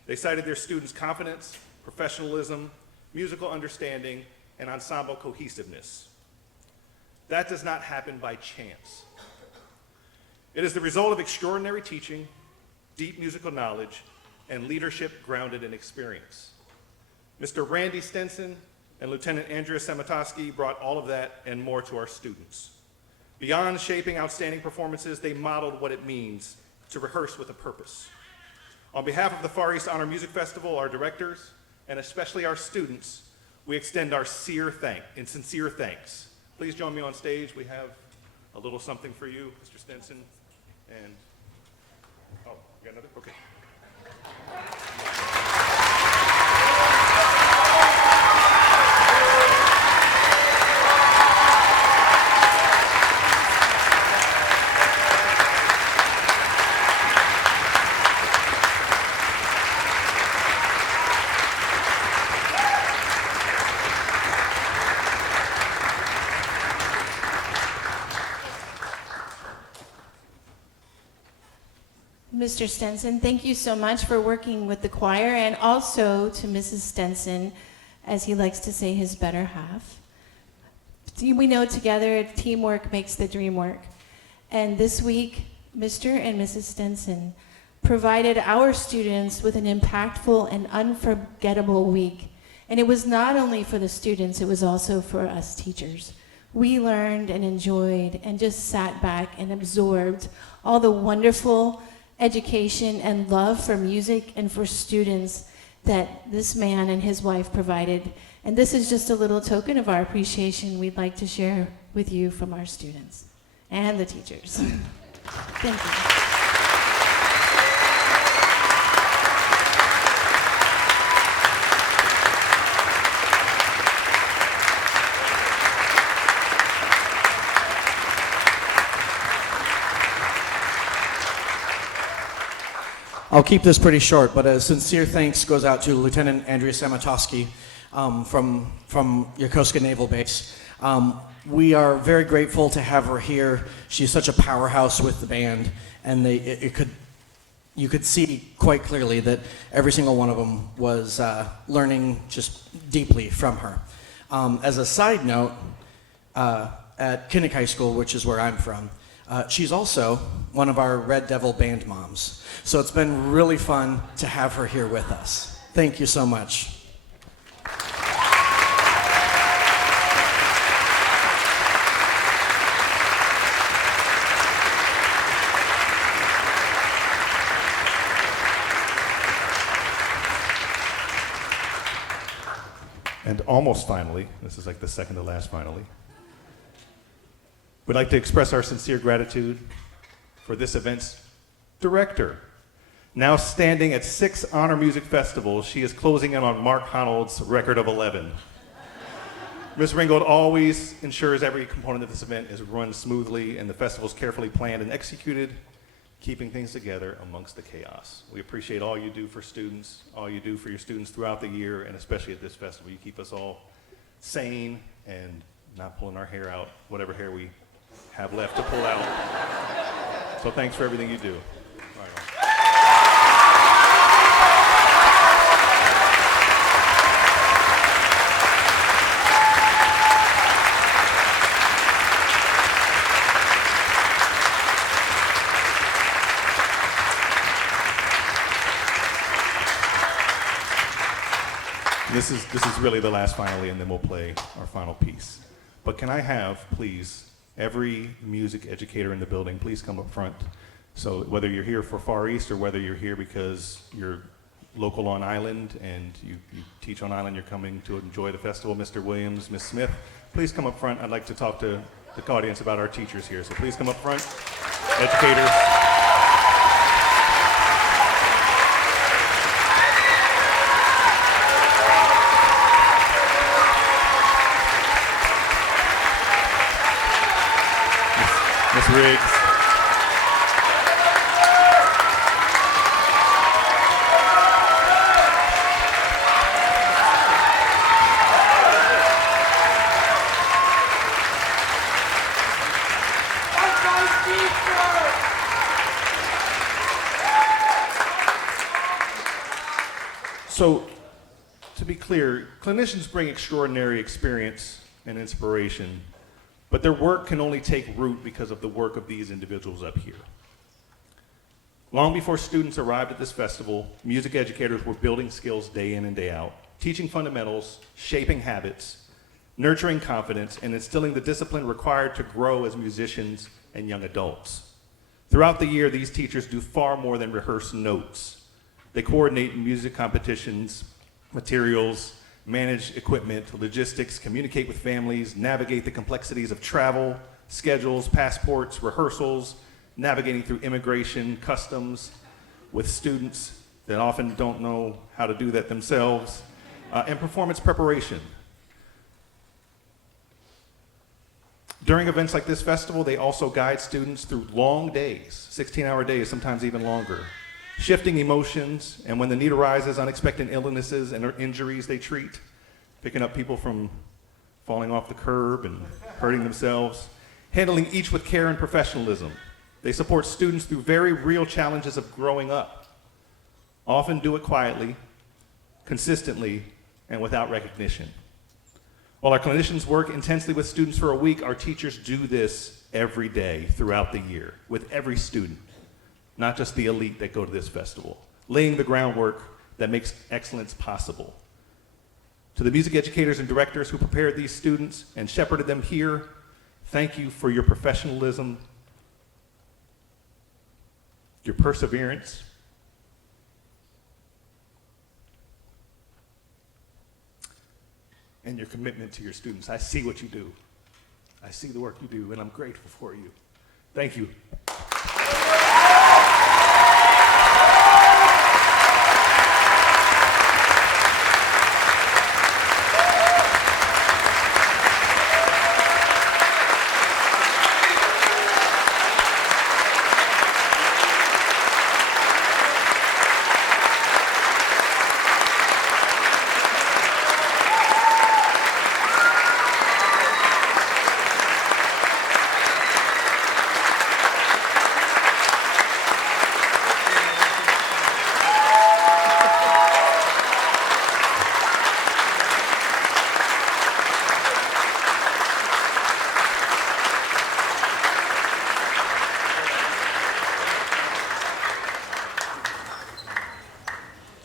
They cited their students' confidence, professionalism, musical understanding, and ensemble cohesiveness. That does not happen by chance. It is the result of extraordinary teaching, deep musical knowledge, and leadership grounded in experience. Mr. Randy Stenson and Lieutenant Andrea Sematoske brought all of that and more to our students. Beyond shaping outstanding performances, they modeled what it means to rehearse with a purpose. On behalf of the Far East Honor Music Festival, our directors, and especially our students, we extend our sincere thanks. Please join me on stage. We have a little something for you, Mr. Stenson. And, oh, you got another? Okay. Mr. Stenson, thank you so much for working with the choir, and also to Mrs. Stenson, as he likes to say, his better half. We know together teamwork makes the dream work. And this week, Mr. and Mrs. Stenson provided our students with an impactful and unforgettable week. And it was not only for the students, it was also for us teachers. We learned and enjoyed and just sat back and absorbed all the wonderful education and love for music and for students that this man and his wife provided. And this is just a little token of our appreciation we'd like to share with you from our students and the teachers. Thank you. I'll keep this pretty short, but a sincere thanks goes out to Lieutenant Andrea Sematoske from Yokosuka Naval Base. We are very grateful to have her here. She's such a powerhouse with the band, and you could see quite clearly that every single one of them was learning just deeply from her. As a side note, at Kinnick High School, which is where I'm from, she's also one of our Red Devil band moms. So it's been really fun to have her here with us. Thank you so much. And almost finally, this is like the second to last finally, we'd like to express our sincere gratitude for this event's director. Now standing at 6 Honor Music Festivals, she is closing in on Mark Honnold's record of 11. Ms. Ringgold always ensures every component of this event is run smoothly and the festival is carefully planned and executed, keeping things together amongst the chaos. We appreciate all you do for students, all you do for your students throughout the year, and especially at this festival. You keep us all sane and not pulling our hair out, whatever hair we have left to pull out. So thanks for everything you do. All right. This is really the last finale, and then we'll play our final piece. But can I have, please, every music educator in the building, please come up front. So whether you're here for Far East or whether you're here because you're local on island and you teach on island, you're coming to enjoy the festival, Mr. Williams, Ms. Smith, please come up front. I'd like to talk to the audience about our teachers here. So please come up front, educators. Ms. Riggs. So, to be clear, clinicians bring extraordinary experience and inspiration, but their work can only take root because of the work of these individuals up here. Long before students arrived at this festival, music educators were building skills day in and day out, teaching fundamentals, shaping habits, nurturing confidence, and instilling the discipline required to grow as musicians and young adults. Throughout the year, these teachers do far more than rehearse notes. They coordinate music competitions, materials, manage equipment, logistics, communicate with families, navigate the complexities of travel, schedules, passports, rehearsals, navigating through immigration, customs, with students that often don't know how to do that themselves, and performance preparation. During events like this festival, they also guide students through long days, 16-hour days, sometimes even longer, shifting emotions, and when the need arises, unexpected illnesses and injuries they treat, picking up people from falling off the curb and hurting themselves, handling each with care and professionalism. They support students through very real challenges of growing up, often do it quietly, consistently, and without recognition. While our clinicians work intensely with students for a week, our teachers do this every day throughout the year with every student, not just the elite that go to this festival, laying the groundwork that makes excellence possible. To the music educators and directors who prepared these students and shepherded them here, thank you for your professionalism, your perseverance, and your commitment to your students. I see what you do. I see the work you do, and I'm grateful for you. Thank you.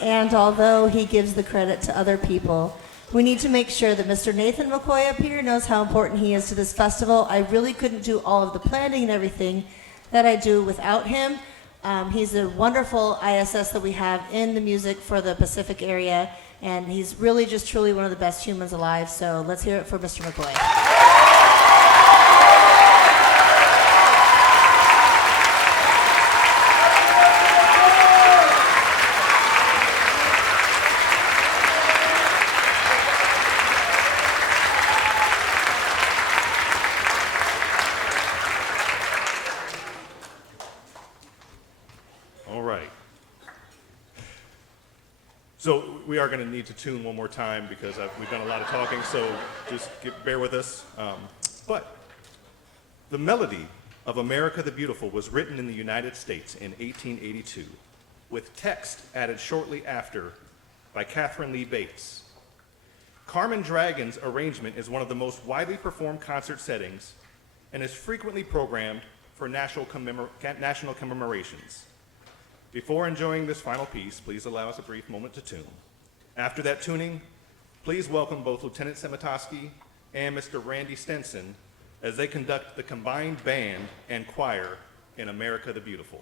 And although he gives the credit to other people, we need to make sure that Mr. Nathan McCoy up here knows how important he is to this festival. I really couldn't do all of the planning and everything that I do without him. He's a wonderful ISS that we have in the music for the Pacific area, and he's really just truly one of the best humans alive. So let's hear it for Mr. McCoy. So we are going to need to tune one more time because we've done a lot of talking, so just bear with us. But the melody of America the Beautiful was written in the United States in 1882, with text added shortly after by Catherine Lee Bates. Carmen Dragon's arrangement is one of the most widely performed concert settings and is frequently programmed for national commemorations. Before enjoying this final piece, please allow us a brief moment to tune. After that tuning, Please welcome both Lieutenant Sematoske and Mr. Randy Stenson as they conduct the combined band and choir in America the Beautiful.